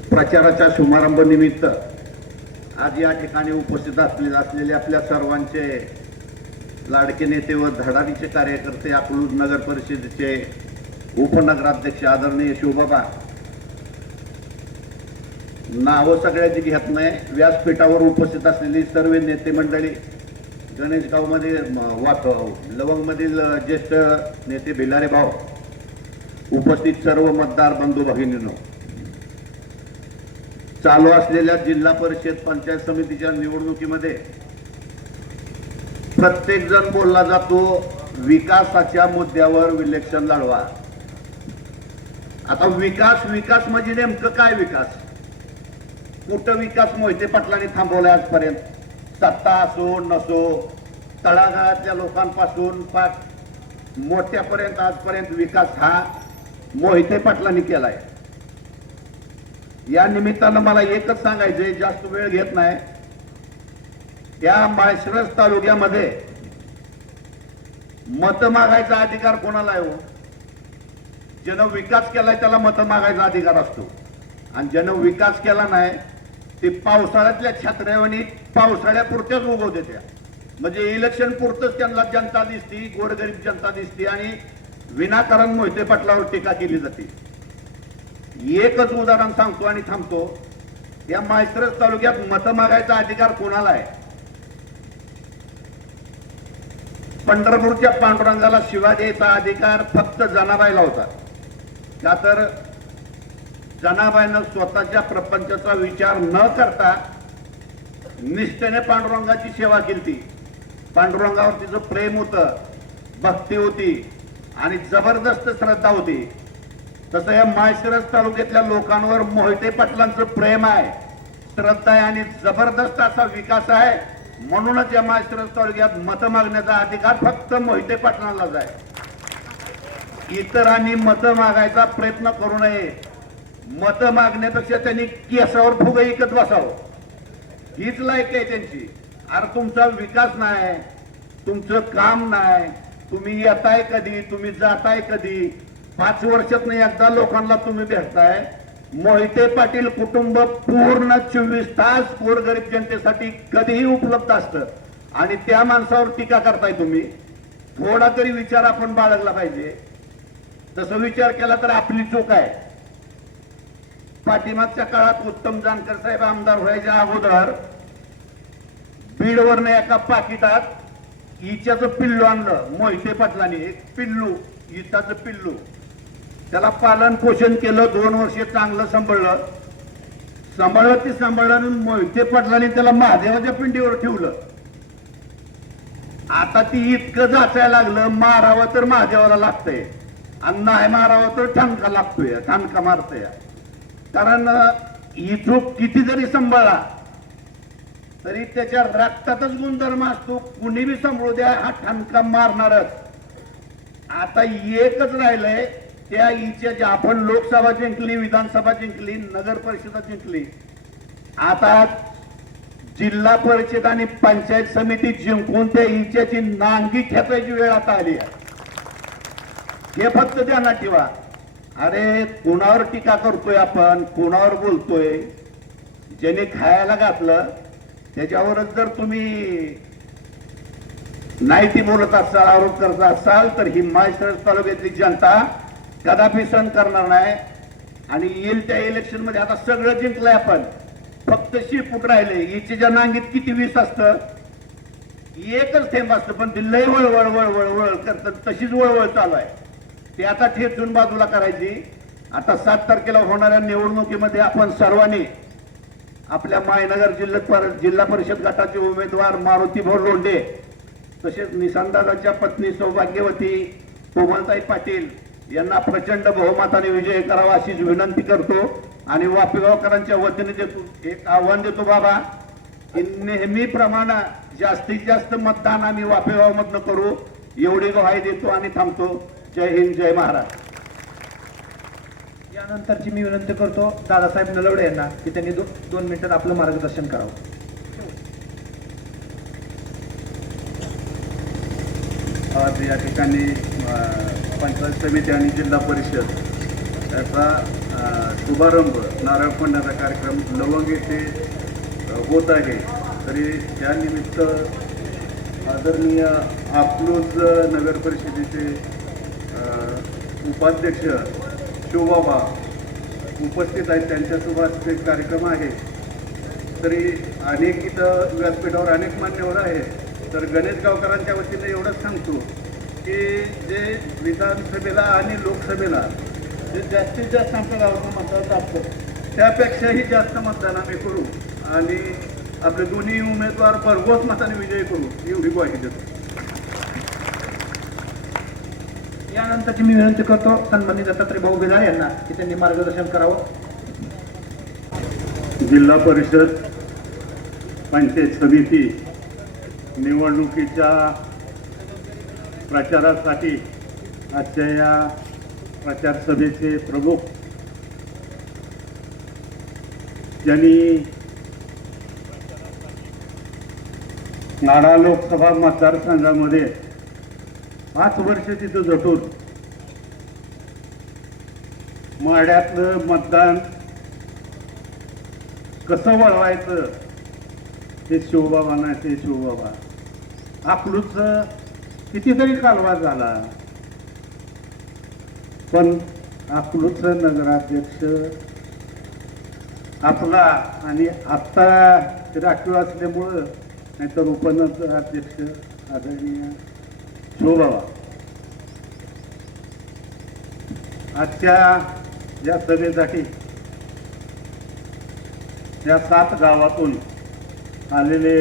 प्रचाराच्या शुभारंभ निमित्त आज या ठिकाणी उपस्थित असलेले आपल्या सर्वांचे लाडके नेते व धडाडीचे कार्यकर्ते अकलूज नगर परिषदेचे उपनगराध्यक्ष आदरणीय शिवबाबा, नावं सगळ्याची घेत नाही, व्यासपीठावर उपस्थित असलेली सर्व नेते मंडळी, गणेशगावमध्ये लवंगमधील ज्येष्ठ नेते भिलारे भाऊ, उपस्थित सर्व मतदार बंधू भगिनींनो, चालू असलेल्या जिल्हा परिषद पंचायत समितीच्या निवडणुकीमध्ये प्रत्येक जण बोलला जातो विकासाच्या मुद्द्यावर इलेक्शन लढवा. आता विकास विकास म्हणजे नेमकं काय विकास? कुठं विकास मोहिते पाटलांनी थांबवलाय आजपर्यंत? सत्ता असो नसो, तळागाळातल्या लोकांपासून पार मोठ्यापर्यंत आजपर्यंत विकास हा मोहिते पाटलांनी केलाय. या निमित्तानं मला एकच सांगायचंय, जास्त वेळ घेत नाही. या माळशिरस तालुक्यामध्ये मत मागायचा अधिकार कोणाला आहे हो? ज्यानं विकास केलाय त्याला मत मागायचा अधिकार असतो, आणि ज्यानं विकास केला नाही ते पावसाळ्यातल्या छत्र्यावणी पावसाळ्यापुरत्याच उगवते त्या. म्हणजे इलेक्शन पुरतच त्यांना जनता दिसती, गोरगरीब जनता दिसते, आणि विनाकारण मोहिते पाटलावर टीका केली जाते. एकच उदाहरण सांगतो आणि थांबतो. या माळशिरस तालुक्यात मत मागायचा अधिकार कोणाला आहे? पंढरपूरच्या पांडुरंगाला शिवा द्यायचा अधिकार फक्त जनाबाईला होता. का तर जनाबाईनं स्वतःच्या प्रपंचाचा विचार न करता निष्ठेने पांडुरंगाची सेवा केली. पांडुरंगावर तिचं प्रेम होतं, भक्ती होती आणि जबरदस्त श्रद्धा होती. तसं या माळशिरस तालुक्यातल्या लोकांवर मोहिते पाटलांचं प्रेम आहे, श्रद्धा आहे आणि जबरदस्त असा विकास आहे. म्हणूनच या माळशिरस तालुक्यात मत मागण्याचा अधिकार फक्त मोहिते पाटलांनाच आहे. इतरांनी मत मागायचा प्रयत्न करू नये. मत मागण्यापेक्षा त्यांनी केसावर फुग विकत बसावं, हीच लायक आहे त्यांची. अरे तुमचा विकास नाही, तुमचं काम नाही, तुम्ही येताय कधी, तुम्ही जाताय कधी, 5 वर्षात नाही एकदा लोकांना तुम्ही भेटताय. मोहिते पाटील कुटुंब पूर्ण 24 तास गोरगरीब जनतेसाठी कधीही उपलब्ध असतं, आणि त्या माणसावर टीका करताय तुम्ही. थोडा तरी विचार आपण बाळगला पाहिजे. तसं विचार केला तर आपली चूक आहे. पाठीमागच्या काळात उत्तम जानकर साहेब आमदार व्हायच्या अगोदर बीडवरनं एका पाकिटात इच्याचं पिल्लू आणलं मोहिते पाटलांनी. एक पिल्लू, इटाचं पिल्लू, त्याला पालन पोषण केलं, 2 वर्ष चांगलं सांभाळलं ते सांभाळलं, आणि मोहिते पाटलांनी त्याला महादेवाच्या पिंडीवर ठेवलं. आता ती इतकं जाचायला लागलं, मारावं तर महादेवाला लागतंय, आणि नाही मारावं तर ठणका लागतोय, ठणका मारतोय. कारण इथून किती जरी सांभाळला तरी त्याच्या रक्तातच गुणधर्म असतो, कुणी बी सांभाळू द्या, हा ठणका मारणारच. आता एकच राहिलंय, त्या इच्छेच्या आपण लोकसभा जिंकली, विधानसभा जिंकली, नगर परिषद जिंकली, आता जिल्हा परिषद आणि पंचायत समिती जिंकून त्या इच्छेची नांगी खेचायची वेळ आता आली आहे. हे फक्त ध्यानात ठेवा. अरे कोणावर टीका करतोय आपण, कोणावर बोलतोय? ज्याने खायला घातलं त्याच्यावरच जर तुम्ही नाही ती बोलत असाल, आरोप करत असाल, तर ही माळशिरस तालुक्यातली जनता कदापि सहन करणार नाही. आणि येईल त्या इलेक्शन मध्ये आता सगळं जिंकलंय आपण, फक्त शिपूट राहिले. इच्छेच्या नांगीत किती 20 असतं, एकच थेंब असतं, पण ती लय वळवळ वळवळ वळ करतात, तशीच वळवळ चालू आहे. ती आता ठेचून बाजूला करायची. आता 7 तारखेला होणाऱ्या निवडणुकीमध्ये आपण सर्वांनी आपल्या मायनगर जिल्हा परिषद गटाचे उमेदवार मारुती भाऊ लोंढे, तसेच निशांतदादांच्या पत्नी सौभाग्यवती कोमलताई पाटील यांना प्रचंड बहुमताने विजय करावा अशीच विनंती करतो. आणि वापेगावकरांच्या वतीने एक आव्हान देतो बाबा, की नेहमीप्रमाणे जास्तीत जास्त मतदान आम्ही वापेगाव मधनं करू, एवढी ग्वाही देतो आणि थांबतो. जय हिंद, जय महाराष्ट्र. यानंतरची मी विनंती करतो दादासाहेब नलवडे यांना की त्यांनी 2 मिनिटात आपलं मार्गदर्शन करावं. आज या ठिकाणी पंचायत समिती आणि जिल्हा परिषद याचा शुभारंभ नारळ फोडण्याचा कार्यक्रम लवंग येथे होत आहे. तरी त्यानिमित्त आदरणीय अकलूज नगर परिषदेचे उपाध्यक्ष शिवबाबा उपस्थित आहेत, त्यांच्यासोबत एक कार्यक्रम आहे. तरी अनेक इथं व्यासपीठावर अनेक मान्यवर आहेत. तर गणेश गावकरांच्या वतीने एवढंच सांगतो की जे विधानसभेला आणि लोकसभेला जे जास्तीत जास्त आमच्या गावाचं मतदान तापतं त्यापेक्षाही जास्त मतदान आम्ही करू आणि आपले दोन्ही उमेदवार भरघोस मताने विजयी करू एवढी ग्वाही देतो. यानंतरची मी विनंती करतो सन्माननीय दत्तात्रय भाऊ बेजाळे यांना की त्यांनी मार्गदर्शन करावं. जिल्हा परिषद पंचायत समिती निवडणुकीच्या प्रचारासाठी आजच्या या प्रचार सभेचे प्रमुख ज्यांनी नाडा लोकसभा मतदारसंघामध्ये 5 वर्ष तिथं झटून माड्यातलं मतदान कसं वळवायचं ते शिवबाबा नाही ते शिवबाबा. अकलूजचं कितीतरी कालवा झाला पण अकलूजचं नगराध्यक्ष आपला आणि आत्ता राखीव असल्यामुळं नाहीतर उपनगराध्यक्ष आदरणीय शिवबाबा. आजच्या या सभेसाठी या 7 गावातून आलेले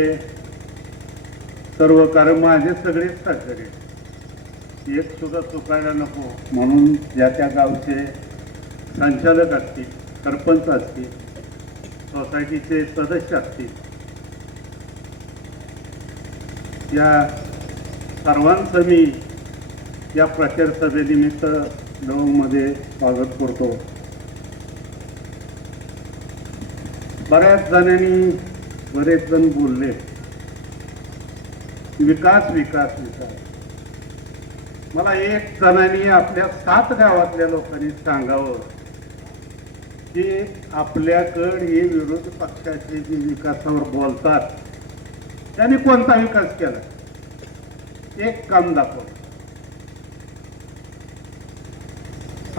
सर्व कार्य माझे सगळेच सहकारी, एक सुद्धा चुकायला नको म्हणून ज्या त्या गावचे संचालक असतील, सरपंच असतील, सोसायटीचे सदस्य असतील, या सर्वांचं मी या प्रचार सभेनिमित्त दौंडमध्ये स्वागत करतो. बऱ्याच जणांनी बरेच जण बोलले विकास विकास विकास. मला एक जणांनी आपल्या 7 गावातल्या लोकांनी सांगावं की आपल्याकडे हे विरोधी पक्षाचे जे विकासावर बोलतात त्यांनी कोणता विकास केला, एक काम दाखव.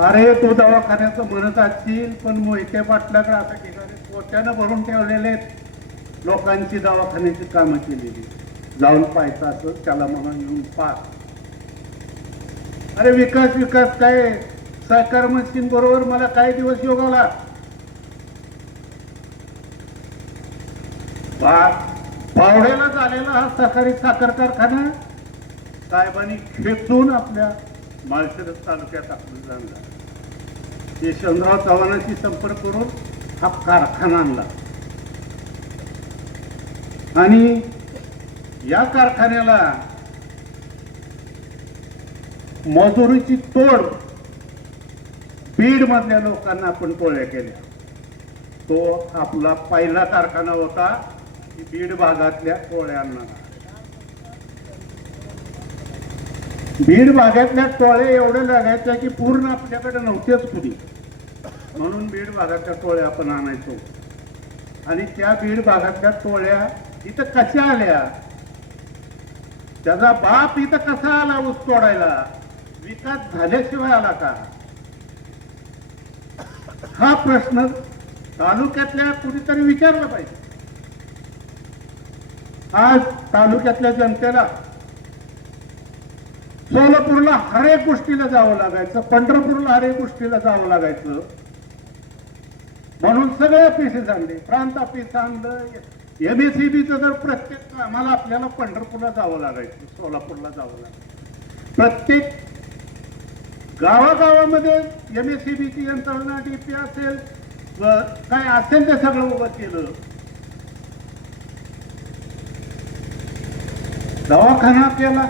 अरे तू दवाखान्याचं म्हणत असतील पण मोहिते पाटलाकडे आता ठिकाणी पोट्यानं भरून ठेवलेले लोकांची दवाखान्याची कामं केलेली, जाऊन पाहायचं असं त्याला म्हणून येऊन पाह. अरे विकास विकास काय, सहकार मशीन बरोबर मला काही दिवस योग आला. पावड्याला झालेला हा सहकारी साखर कारखाना साहेबांनी खेचून आपल्या माळशिरस तालुक्यात आपला आणला. यशवंतराव चव्हाणांशी संपर्क करून हा कारखाना आणला आणि या कारखान्याला मजुरीची तोड बीड मधल्या लोकांना आपण टोळ्या केल्या. तो आपला पहिला कारखाना होता की बीड भागातल्या टोळ्यांना. बीड भागातल्या टोळे एवढे लागायचे की पूर्ण आपल्याकडे नव्हतेच कुणी, म्हणून बीड भागातल्या टोळ्या आपण आणायचो. आणि त्या बीड भागातल्या टोळ्या इथं कशा आल्या, त्याचा बाप इथं कसा आला ऊस तोडायला, विकास झाल्याशिवाय आला का, हा प्रश्न तालुक्यातल्या कुणीतरी विचारला पाहिजे. आज तालुक्यातल्या जनतेला सोलापूरला हर एक गोष्टीला जावं लागायचं, पंढरपूरला हर एक गोष्टीला जावं लागायचं, म्हणून सगळे ऑफिसेस आणले, प्रांत ऑफिस आणलं, MSEBचं जर प्रत्येक कामाला आपल्याला पंढरपूरला जावं लागायचं, सोलापूरला जावं लागायचं. प्रत्येक गावागावामध्ये MSEBची यंत्रणा, DP असेल, काय असेल ते सगळं उभं केलं. दवाखाना केला,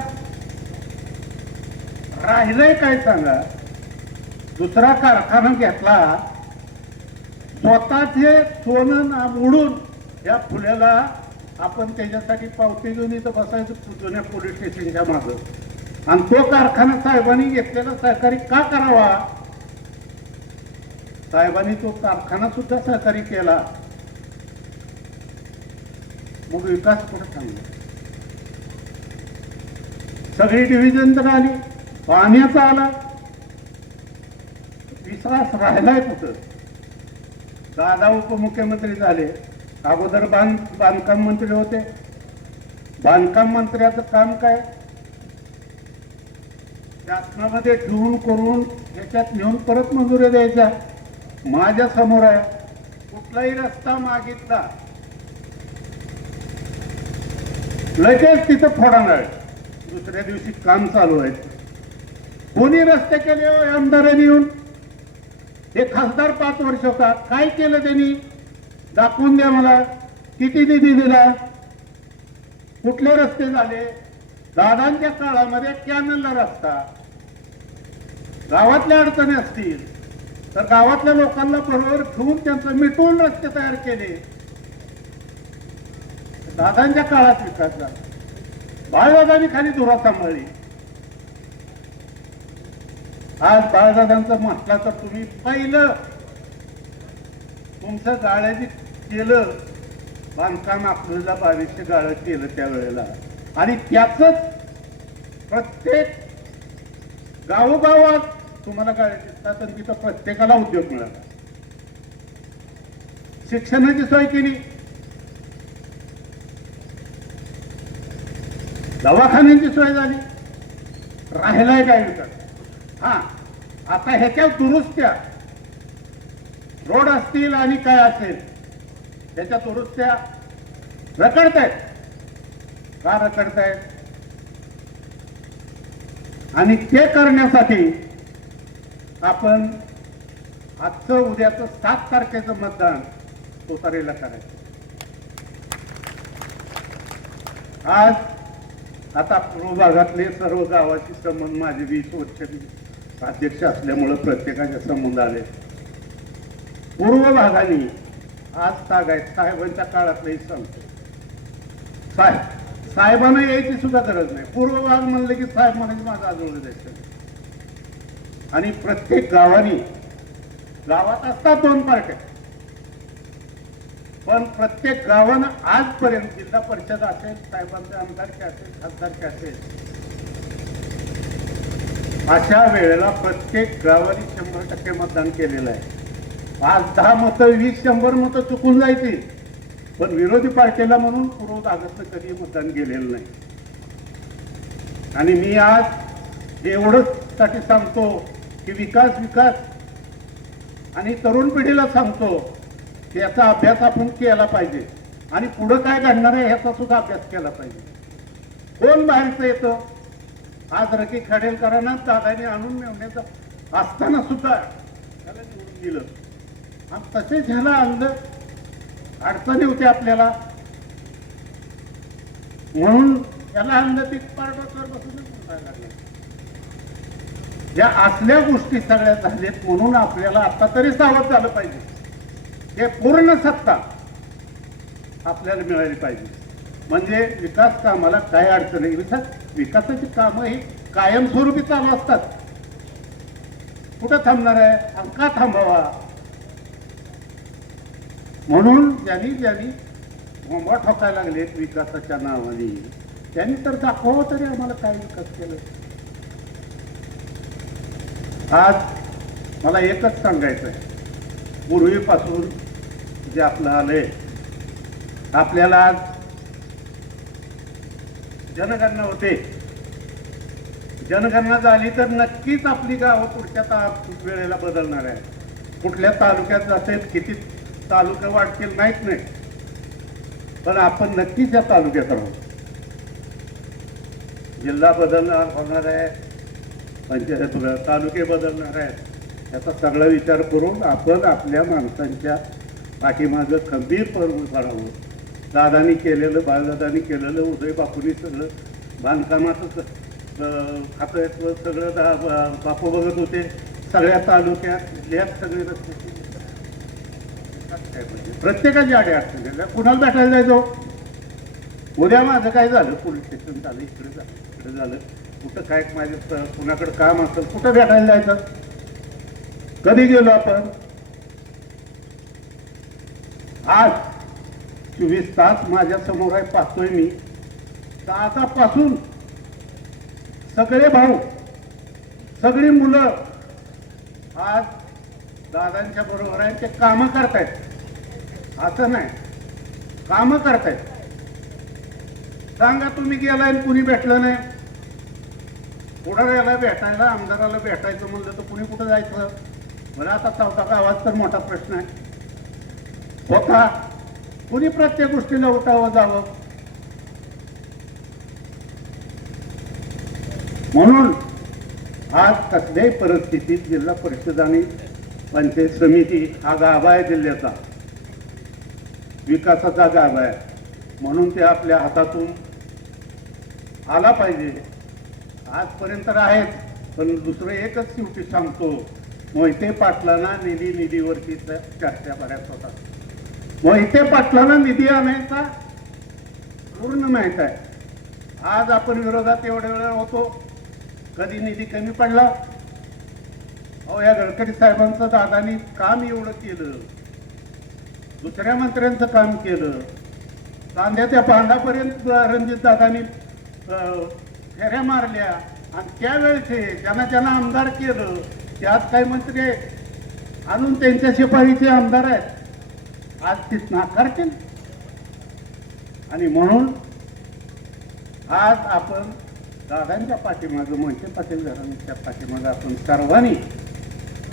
राहिलंय काय सांगा. दुसरा कारखाना घेतला, स्वतःचे सोनं मोडून या फुल्याला आपण त्याच्यासाठी पावती घेऊन इथं बसायचं जुन्या पोलीस स्टेशनच्या मागं. आणि तो कारखाना साहेबांनी घेतलेला सहकारी का करावा, साहेबांनी तो कारखाना सुद्धा सहकारी केला, मग विकास कुठे थांबला. सगळी डिव्हिजन तर आली, पाण्याचा आला, विश्वास राहिलाय कुठं? दादा उपमुख्यमंत्री झाले, अगोदर बांधकाम मंत्री होते. बांधकाम मंत्र्याचं काम काय? शासनामध्ये ठेवून करून याच्यात नेऊन परत मंजुरी द्यायच्या. माझ्या समोर आहे, कुठलाही रस्ता मागितला लगेच तिथं फोडणार, दुसऱ्या दिवशी काम चालू आहे. कोणी रस्ते केले आमदारांनी येऊन? हे खासदार 5 वर्ष होता, काय केलं त्यांनी? दाखवून द्या मला, किती निधी दिला, कुठले रस्ते झाले? दादांच्या काळामध्ये कॅनलला रस्ता, गावातल्या अडचणी असतील तर गावातल्या लोकांना बरोबर घेऊन त्यांचं मिटवून रस्ते तयार केले. दादांच्या काळात विकास झाला. बाळदादांनी खाली धुरा सांभाळली. आज बाळदादांचं म्हटलं तर तुम्ही पहिलं तुमचं गाळ्याची केलं बांधकाम, आपल्याला 2200 गाळं केलं त्यावेळेला, आणि त्याच प्रत्येक गावोगावात तुम्हाला गाळ्या दिसतात आणि तिथं प्रत्येकाला उद्योग मिळाला. शिक्षणाची सोय केली, दवाखान्यांची सोय झाली. राहिलाय काय विकास? हा, आता ह्याच्या दुरुस्त्या, रोड असतील आणि काय असेल त्याच्या दुरुस्त्या रखडतायत. का रखडतायत? आणि ते करण्यासाठी आपण आजचं उद्याचं 7 तारखेचं मतदान तुतारीला करायचं. आज आता पूर्व भागातले सर्व गावाशी संबंध माझे 20 वर्ष अध्यक्ष असल्यामुळं प्रत्येकाचे संबंध आले. पूर्व भागाने आज तागायत साहेबांच्या काळातलंही सांगतो, साहेबांना यायची सुद्धा गरज नाही. पूर्व भाग म्हणलं की साहेब म्हणायचं माझं आजोळ द्यायचं. आणि प्रत्येक गावात असतात 2 पार्ट्या, पण प्रत्येक गावानं आजपर्यंत जिल्हा परिषद असेल, साहेबांचे आमदारकी असेल, खासदारकी असेल, अशा वेळेला प्रत्येक गावाने 100% मतदान केलेलं आहे. आज 10 मतं 20-100 मतं चुकून जायची, पण विरोधी पार्टीला म्हणून पूर्व भागातलं कधी मतदान गेलेलं नाही. आणि मी आज एवढंच साठी सांगतो की विकास विकास, आणि तरुण पिढीला सांगतो की याचा अभ्यास आपण केला पाहिजे आणि पुढं काय घडणार आहे ह्याचा सुद्धा अभ्यास केला पाहिजे. कोण बाहेरचं येतं? आज रकी खाडेलकरांना दादाने आणून मिळवण्याचं असताना सुद्धा त्याला निवडून दिलं, आणि तसेच ह्याला आणलं. अडचणी होती आपल्याला म्हणून याला आणलं, ती पारडोसर बसूनच म्हणायला लागलं. या असल्या गोष्टी सगळ्या झाल्यात म्हणून आपल्याला आता तरी सावध झालं पाहिजे. हे पूर्ण सत्ता आपल्याला मिळाली पाहिजे, म्हणजे विकास कामाला काय अडचण आहे. विकासाची कामं ही कायमस्वरूपी चालू असतात. कुठं थांबणार आहे आणि का थांबावा? म्हणून ज्यांनी बोंबा ठोकायला लागलेत विकासाच्या नावाने, त्यांनी तर दाखवावं तरी आम्हाला काय विकास केलं. आज मला एकच सांगायचं आहे, पूर्वीपासून जे आपलं आलंय, आपल्याला आज जनगणना होते. जनगणना झाली तर नक्कीच आपली गावं पुढच्या वेळेला बदलणार आहे. कुठल्या तालुक्यात असेल, किती तालुके वाढतील माहीत नाही, पण आपण नक्कीच या तालुक्यात राहू. जिल्हा बदलणार होणार आहे, पंचायत तालुके बदलणार आहेत. याचा सगळा विचार करून आपण आपल्या माणसांच्या पाठीमागं खंबीरपणे उभं राहावं. दादानी केलेलं, बाळदादांनी केलेलं, उदय बापूंनी सगळं बांधकामाचं खातं सगळं बापू बघत होते. सगळ्या तालुक्यात लिहात सगळे रस्ते, प्रत्येकाची आडी अडचण. कुणाला भेटायला जायचो? उद्या माझं काय झालं, पोलीस स्टेशन झालं, इकडे झालं, कुठं काय माझं कुणाकडे काम असेल, कुठं भेटायला जायचं? कधी गेलो आपण? आज 24 तास माझ्या समोर आहे, पाहतोय मी. दादापासून सगळे भाऊ, सगळी मुलं आज दादांच्या बरोबर आहेत. ते कामं करतायत, असं नाही, कामं करतायत. सांगा तुम्ही गेलाय आणि कुणी भेटलं नाही. पुढाऱ्याला भेटायला, आमदाराला भेटायचं म्हणलं तर कुणी कुठं जायचं? मला आता चौथा गावात तर मोठा प्रश्न आहे. होता कुणी प्रत्येक गोष्टीला उठावं जावं. म्हणून आज कसल्याही परिस्थितीत जिल्हा परिषद आणि पंचायत समिती हा गाभा आहे जिल्ह्याचा, विकासाचा गाभा आहे. म्हणून ते आपल्या हातातून आला पाहिजे. आजपर्यंत तर आहेत, पण दुसरं एकच शेवटी सांगतो, मोहिते पाटलांना निधीवरती चर्चा बऱ्याच होतात. मोहिते पाटलांना निधी आणायचा पूर्ण माहित आहे. आज आपण विरोधात एवढ्या वेळा होतो, कधी निधी कमी पडला? अहो, या गडकरी साहेबांचं दादानी काम एवढं केलं, दुसऱ्या मंत्र्यांचं काम केलं, कांद्याच्या बांधापर्यंत रणजित दादानी फेऱ्या मारल्या. आणि त्यावेळेचे ज्यांना आमदार केलं त्यात काही मंत्री आहेत, अजून त्यांच्या शिपाईचे आमदार आहेत, आज तीच नाकारतील. आणि म्हणून आज आपण दादांच्या पाठीमागं, मोहिते पाटील घराण्याच्या पाठीमागं आपण सर्वांनी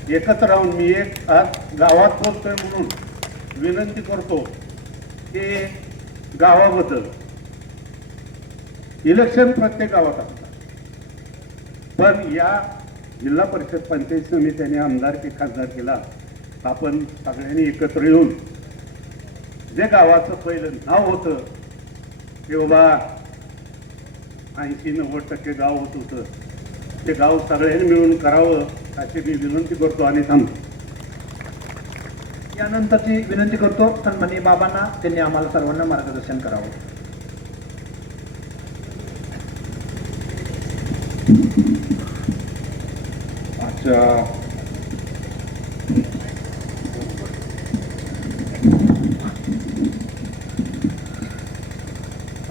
एकत्र राहून, मी एक आज गावात बोलतोय म्हणून विनंती करतो की गावाबद्दल इलेक्शन प्रत्येक गावात असतात, पण या जिल्हा परिषद पंचायत समितीने आमदारकी खासदारकीला आपण सगळ्यांनी एकत्र येऊन जे गावाचं पहिलं नाव होतं ते बाबा 80-90% गाव होत होतं, ते गाव सगळ्यांनी मिळून करावं अशी मी विनंती करतो आणि थांबतो. यानंतरची विनंती करतो सन्माननीय बाबांना, त्यांनी आम्हाला सर्वांना मार्गदर्शन करावं.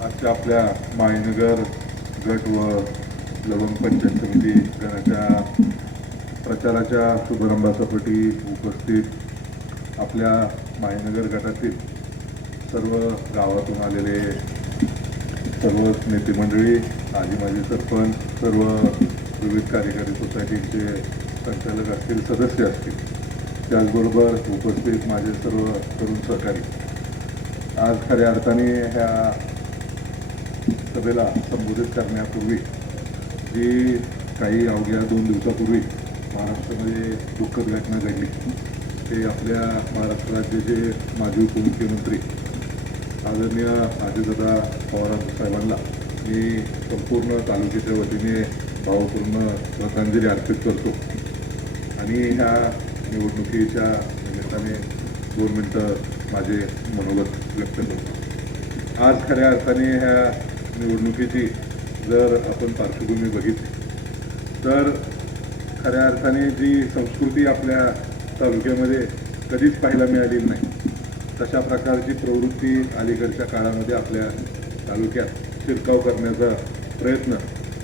आजच्या आपल्या मायनगर गट व लवंग पंचायत समिती गणाच्या प्रचाराच्या शुभारंभासाठी उपस्थित आपल्या मायनगर गटातील सर्व गावातून आलेले सर्व नेते मंडळी, माजी सरपंच, सर्व विविध कार्यकारी सोसायटीचे संचालक असतील, सदस्य असतील, त्याचबरोबर उपस्थित माझे सर्व तरुण सहकारी, आज खऱ्या अर्थाने ह्या सभेला संबोधित करण्यापूर्वी जी काही अवघ्या 2 दिवसापूर्वी महाराष्ट्रामध्ये दुःखद घटना घडली, ते आपल्या महाराष्ट्र राज्याचे माजी उपमुख्यमंत्री आदरणीय अजितदादा पवार साहेबांना मी संपूर्ण तालुक्याच्या वतीने भावपूर्ण श्रद्धांजली अर्पित करतो. आणि ह्या निवडणुकीच्या निमित्ताने 2 मिनटं माझे मनोगत व्यक्त करतो. आज खऱ्या अर्थाने ह्या निवडणुकीची जर आपण पार्श्वभूमी बघितली तर खऱ्या अर्थाने जी संस्कृती आपल्या तालुक्यामध्ये कधीच पाहायला मिळालेली नाही, तशा प्रकारची प्रवृत्ती अलीकडच्या काळामध्ये आपल्या तालुक्यात शिरकाव करण्याचा प्रयत्न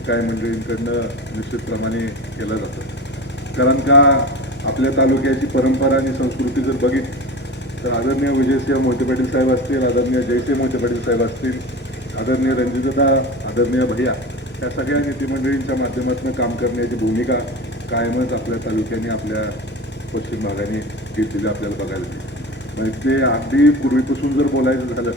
काही मंडळींकडनं निश्चितप्रमाणे केला जातो. कारण का आपल्या तालुक्याची परंपरा आणि संस्कृती जर बघितली तर आदरणीय विजयसिंह मोहिते पाटील साहेब असतील, आदरणीय जयसिंह मोहिते पाटील साहेब असतील, आदरणीय रणजितदादा, आदरणीय भैया, या सगळ्या नेते मंडळींच्या माध्यमातून काम करण्याची भूमिका कायमच आपल्या तालुक्याने, आपल्या पश्चिम भागाने घेतलेली आपल्याला बघायला मिळते. म्हणजे ते अगदी पूर्वीपासून जर बोलायचं झालं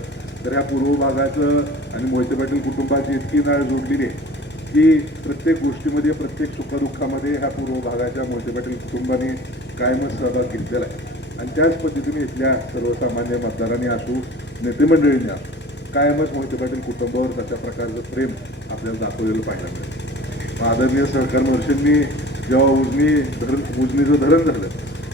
तर ह्या पूर्व भागाचं आणि मोहिते पाटील कुटुंबाची इतकी नाळ जोडलेली आहे की प्रत्येक गोष्टीमध्ये, प्रत्येक सुखदुःखामध्ये ह्या पूर्व भागाच्या मोहिते पाटील कुटुंबाने कायमच सहभाग घेतलेला आहे. आणि त्याच पद्धतीने इथल्या सर्वसामान्य मतदारांनी असू, नेते मंडळींनी असू, कायमच मोहिते पाटील कुटुंबावर तशा प्रकारचं प्रेम आपल्याला दाखवलेलं पाहायला मिळेल. आदरणीय सहकार महर्षींनी जेव्हा उजनीचं धरण झालं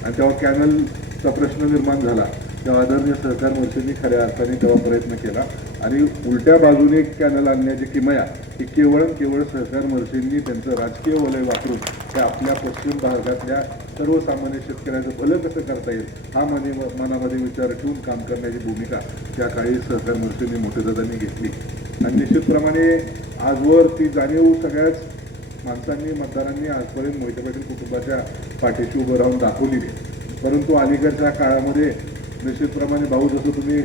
आणि तेव्हा कॅनलचा प्रश्न निर्माण झाला, तेव्हा आदरणीय सहकार महर्षींनी खऱ्या अर्थाने तेव्हा प्रयत्न केला आणि उलट्या बाजूने कॅनल आणण्याची किमया ही केवळ सहकार महर्षींनी त्यांचं राजकीय वलय वापरून ते आपल्या पश्चिम भागातल्या सर्वसामान्य शेतकऱ्याचं भलं कसं करता येईल हा मनामध्ये विचार ठेवून काम करण्याची भूमिका त्या काळी सहकार महर्षींनी मोठेदादांनी घेतली. आणि निश्चितप्रमाणे आजवर ती जाणीव सगळ्याच माणसांनी मतदारांनी आजपर्यंत मोहिते पाटील कुटुंबाच्या पाठीशी उभं राहून दाखवलेली आहे. परंतु अलीकडच्या काळामध्ये निश्चितप्रमाणे भाऊ जसं तुम्ही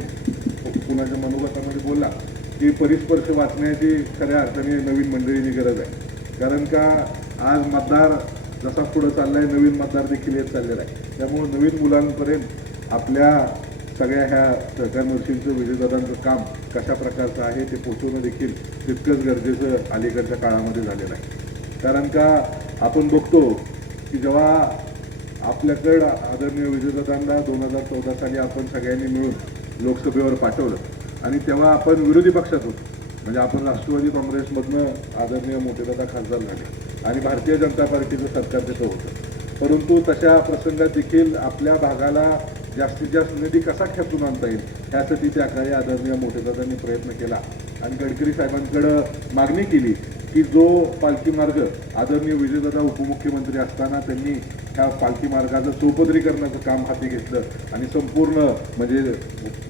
कुणाच्या मनोगतामध्ये बोलला की परिस्पर्श वाचण्याची खऱ्या अर्थाने नवीन मंडळींची गरज आहे. कारण का आज मतदार जसा पुढं चाललाय नवीन मतदार देखील येत चाललेला आहे. त्यामुळे नवीन मुलांपर्यंत आपल्या सगळ्या ह्या सहकार नर्सिंगचं विजयदादांचं काम कशा प्रकारचं आहे ते पोचवणं देखील तितकंच गरजेचं अलीकडच्या काळामध्ये झालेलं आहे. कारण का आपण बघतो की जेव्हा आपल्याकडं आदरणीय विजयदादांना 2014 साली आपण सगळ्यांनी मिळून लोकसभेवर पाठवलं आणि तेव्हा आपण विरोधी पक्षात होतो. म्हणजे आपण राष्ट्रवादी काँग्रेसमधनं आदरणीय मोठेदादा खासदार झाले आणि भारतीय जनता पार्टीचं सरकार तिथं होतं. परंतु तशा प्रसंगात देखील आपल्या भागाला जास्तीत जास्त निधी कसा खेचून आणता येईल ह्यासाठी त्या काळी आदरणीय मोठेदादांनी प्रयत्न केला आणि गडकरी साहेबांकडं मागणी केली की जो पालखी मार्ग आदरणीय विजयदादा उपमुख्यमंत्री असताना त्यांनी ह्या पालखी मार्गाचं चौपदरीकरणाचं काम हाती घेतलं आणि संपूर्ण म्हणजे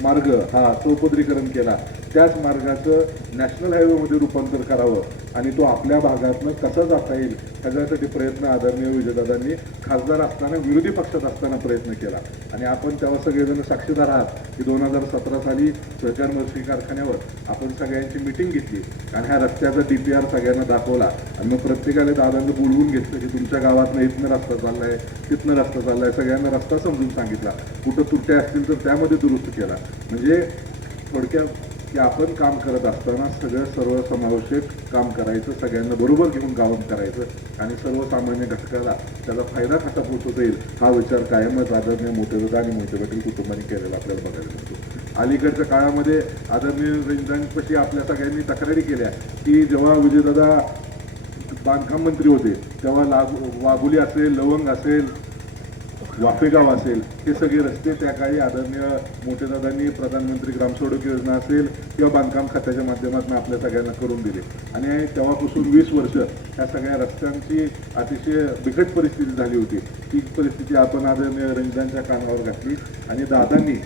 मार्ग हा चौपदरीकरण केला. त्याच मार्गाचं नॅशनल हायवेमध्ये रूपांतर करावं आणि तो आपल्या भागातनं कसा जाता येईल ह्याच्यासाठी प्रयत्न आदरणीय विजयदादांनी खासदार असताना विरोधी पक्षात असताना प्रयत्न केला. आणि आपण तेव्हा सगळेजण साक्षीदार आहात की 2017 साली सहकार नर्सिंग कारखान्यावर आपण सगळ्यांची मिटिंग घेतली आणि ह्या रस्त्याचा DPR सगळ्यांना दाखवला आणि मग प्रत्येकाला दादांना बोलवून घेतलं की तुमच्या गावातनं इथनं रस्ता चाललाय तिथनं रस्ता चाललाय. सगळ्यांना रस्ता समजून सांगितला. कुठं त्रुट्या असतील तर त्यामध्ये दुरुस्त केला. म्हणजे थोडक्यात की आपण काम करत असताना सगळं सर्वसमावेशक काम करायचं, सगळ्यांना बरोबर घेऊन काम करायचं आणि सर्वसामान्य घटकाला त्याचा फायदा कसा पोहोचवता येईल हा विचार कायमच आदरणीय मोठेदादा आणि मोहिते पाटील कुटुंबाने केलेला आपल्याला बघायला मिळतो. अलीकडच्या काळामध्ये आदरणीय रंजनांपाशी आपल्या सगळ्यांनी तक्रारी केल्या की जेव्हा विजयदादा बांधकाम मंत्री होते तेव्हा वाघोली असेल, लवंग असेल, वाफेगाव असेल हे सगळे रस्ते त्या काळी आदरणीय मोठेदादांनी प्रधानमंत्री ग्रामसडक योजना असेल किंवा बांधकाम खात्याच्या माध्यमातून आपल्या सगळ्यांना करून दिले. आणि तेव्हापासून 20 वर्ष ह्या सगळ्या रस्त्यांची अतिशय बिकट परिस्थिती झाली होती. ती परिस्थिती आपण आदरणीय रंजनांच्या कानावर घातली आणि दादांनी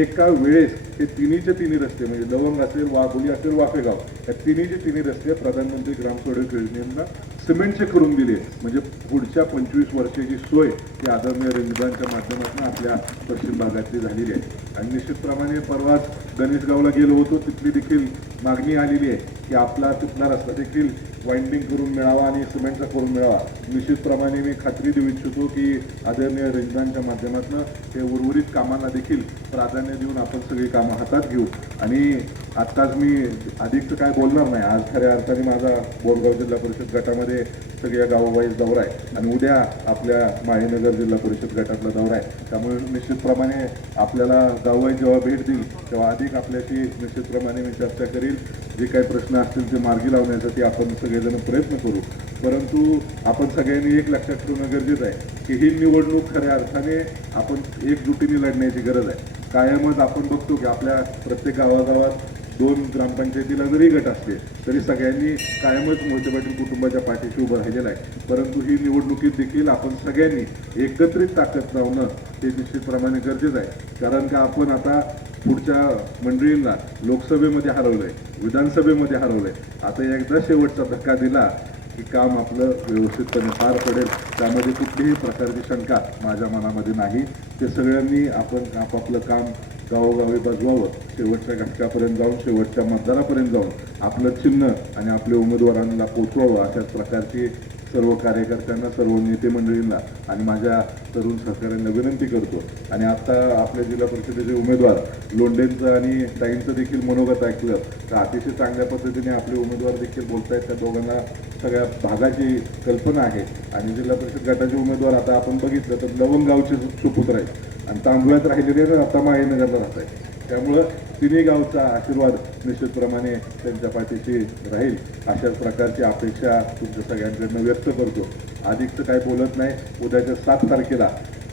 एका वेळेस हे तिन्ही रस्ते म्हणजे लवंग असेल, वाघोली असेल, वाफेगाव या तिन्ही रस्ते प्रधानमंत्री ग्रामसडक योजनेला सिमेंटचे करून दिले. म्हणजे पुढच्या 25 वर्षाची सोय ही आदरणीय रंजनांच्या माध्यमातून आपल्या पश्चिम भागातली झालेली आहे. आणि निश्चितप्रमाणे परवाच गणेशगावला गेलो होतो, तिथली देखील मागणी आलेली आहे की आपला तिथला रस्ता देखील वाइंडिंग करून मिळावा आणि सिमेंटचा करून मिळावा. निश्चितप्रमाणे मी खात्री देऊ इच्छितो की आदरणीय रंजनांच्या माध्यमातून हे उर्वरित कामांना देखील प्राधान्य देऊन आपण सगळी कामं हातात घेऊ. आणि आत्ताच मी अधिकचं काय बोलणार नाही. आज खऱ्या अर्थाने माझा बोरगाव जिल्हा परिषद गटामध्ये सगळ्या गावोवाईज दौरा आहे आणि उद्या आपल्या माळीनगर जिल्हा परिषद गटातला दौरा आहे. त्यामुळे निश्चितप्रमाणे आपल्याला गावोवाईज जेव्हा भेट देईल तेव्हा अधिक आपल्याशी निश्चितप्रमाणे मी चर्चा करील. जे काही प्रश्न असतील ते मार्गी लावण्यासाठी आपण सगळेजण प्रयत्न करू. परंतु आपण सगळ्यांनी एक लक्षात ठेवणं गरजेचं आहे की ही निवडणूक खऱ्या अर्थाने आपण एकजुटीने लढण्याची गरज आहे. कायमच आपण बघतो की आपल्या प्रत्येक गावागावात 2 ग्रामपंचायतीला जरी गट असले तरी सगळ्यांनी कायमच मोहिते पाटील कुटुंबाच्या पाठीशी उभं राहिलेलं आहे. परंतु ही निवडणुकीत देखील आपण सगळ्यांनी एकत्रित ताकद लावणं हे निश्चितप्रमाणे गरजेचं आहे. कारण का आपण आता पुढच्या मंडळींना लोकसभेमध्ये हरवलंय, विधानसभेमध्ये हरवलंय. आता एकदा शेवटचा धक्का दिला की काम आपलं व्यवस्थितपणे पार पडेल. त्यामध्ये कुठलीही प्रकारची शंका माझ्या मनामध्ये नाही. ते सगळ्यांनी आपण आपापलं काम गावोगावी बजवावं, शेवटच्या घटकापर्यंत जाऊन शेवटच्या मतदारापर्यंत जाऊन आपलं चिन्ह आणि आपल्या उमेदवारांना पोचवावं. अशाच प्रकारची सर्व कार्यकर्त्यांना, सर्व नेते मंडळींना आणि माझ्या तरुण सहकाऱ्यांना विनंती करतो. आणि आता आपल्या जिल्हा परिषदेचे उमेदवार लोंढेंचं आणि ताईंचं देखील मनोगत ऐकलं तर अतिशय चांगल्या पद्धतीने आपले उमेदवार देखील बोलतायत. त्या दोघांना सगळ्या भागाची कल्पना आहे. आणि जिल्हा परिषद गटाचे उमेदवार आता आपण बघितलं तर लवंग गावचे सुपुत्र आहेत आणि तांदुळ्यात राहिलेले आता माळीनगरला राहत आहेत. त्यामुळं तिन्ही गावचा आशीर्वाद निश्चितप्रमाणे त्यांच्या पाठीशी राहील अशाच प्रकारची अपेक्षा तुमच्या सगळ्यांकडनं व्यक्त करतो. अधिकचं काय बोलत नाही. उद्याच्या 7 तारखेला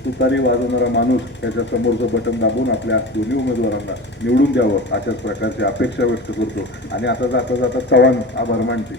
तुतारी वाजवणारा माणूस त्याच्या समोरचं बटन दाबून आपल्या दोन्ही उमेदवारांना निवडून द्यावं अशाच प्रकारची अपेक्षा व्यक्त करतो. आणि आता जाता जाता चव्हाण आभार मानते.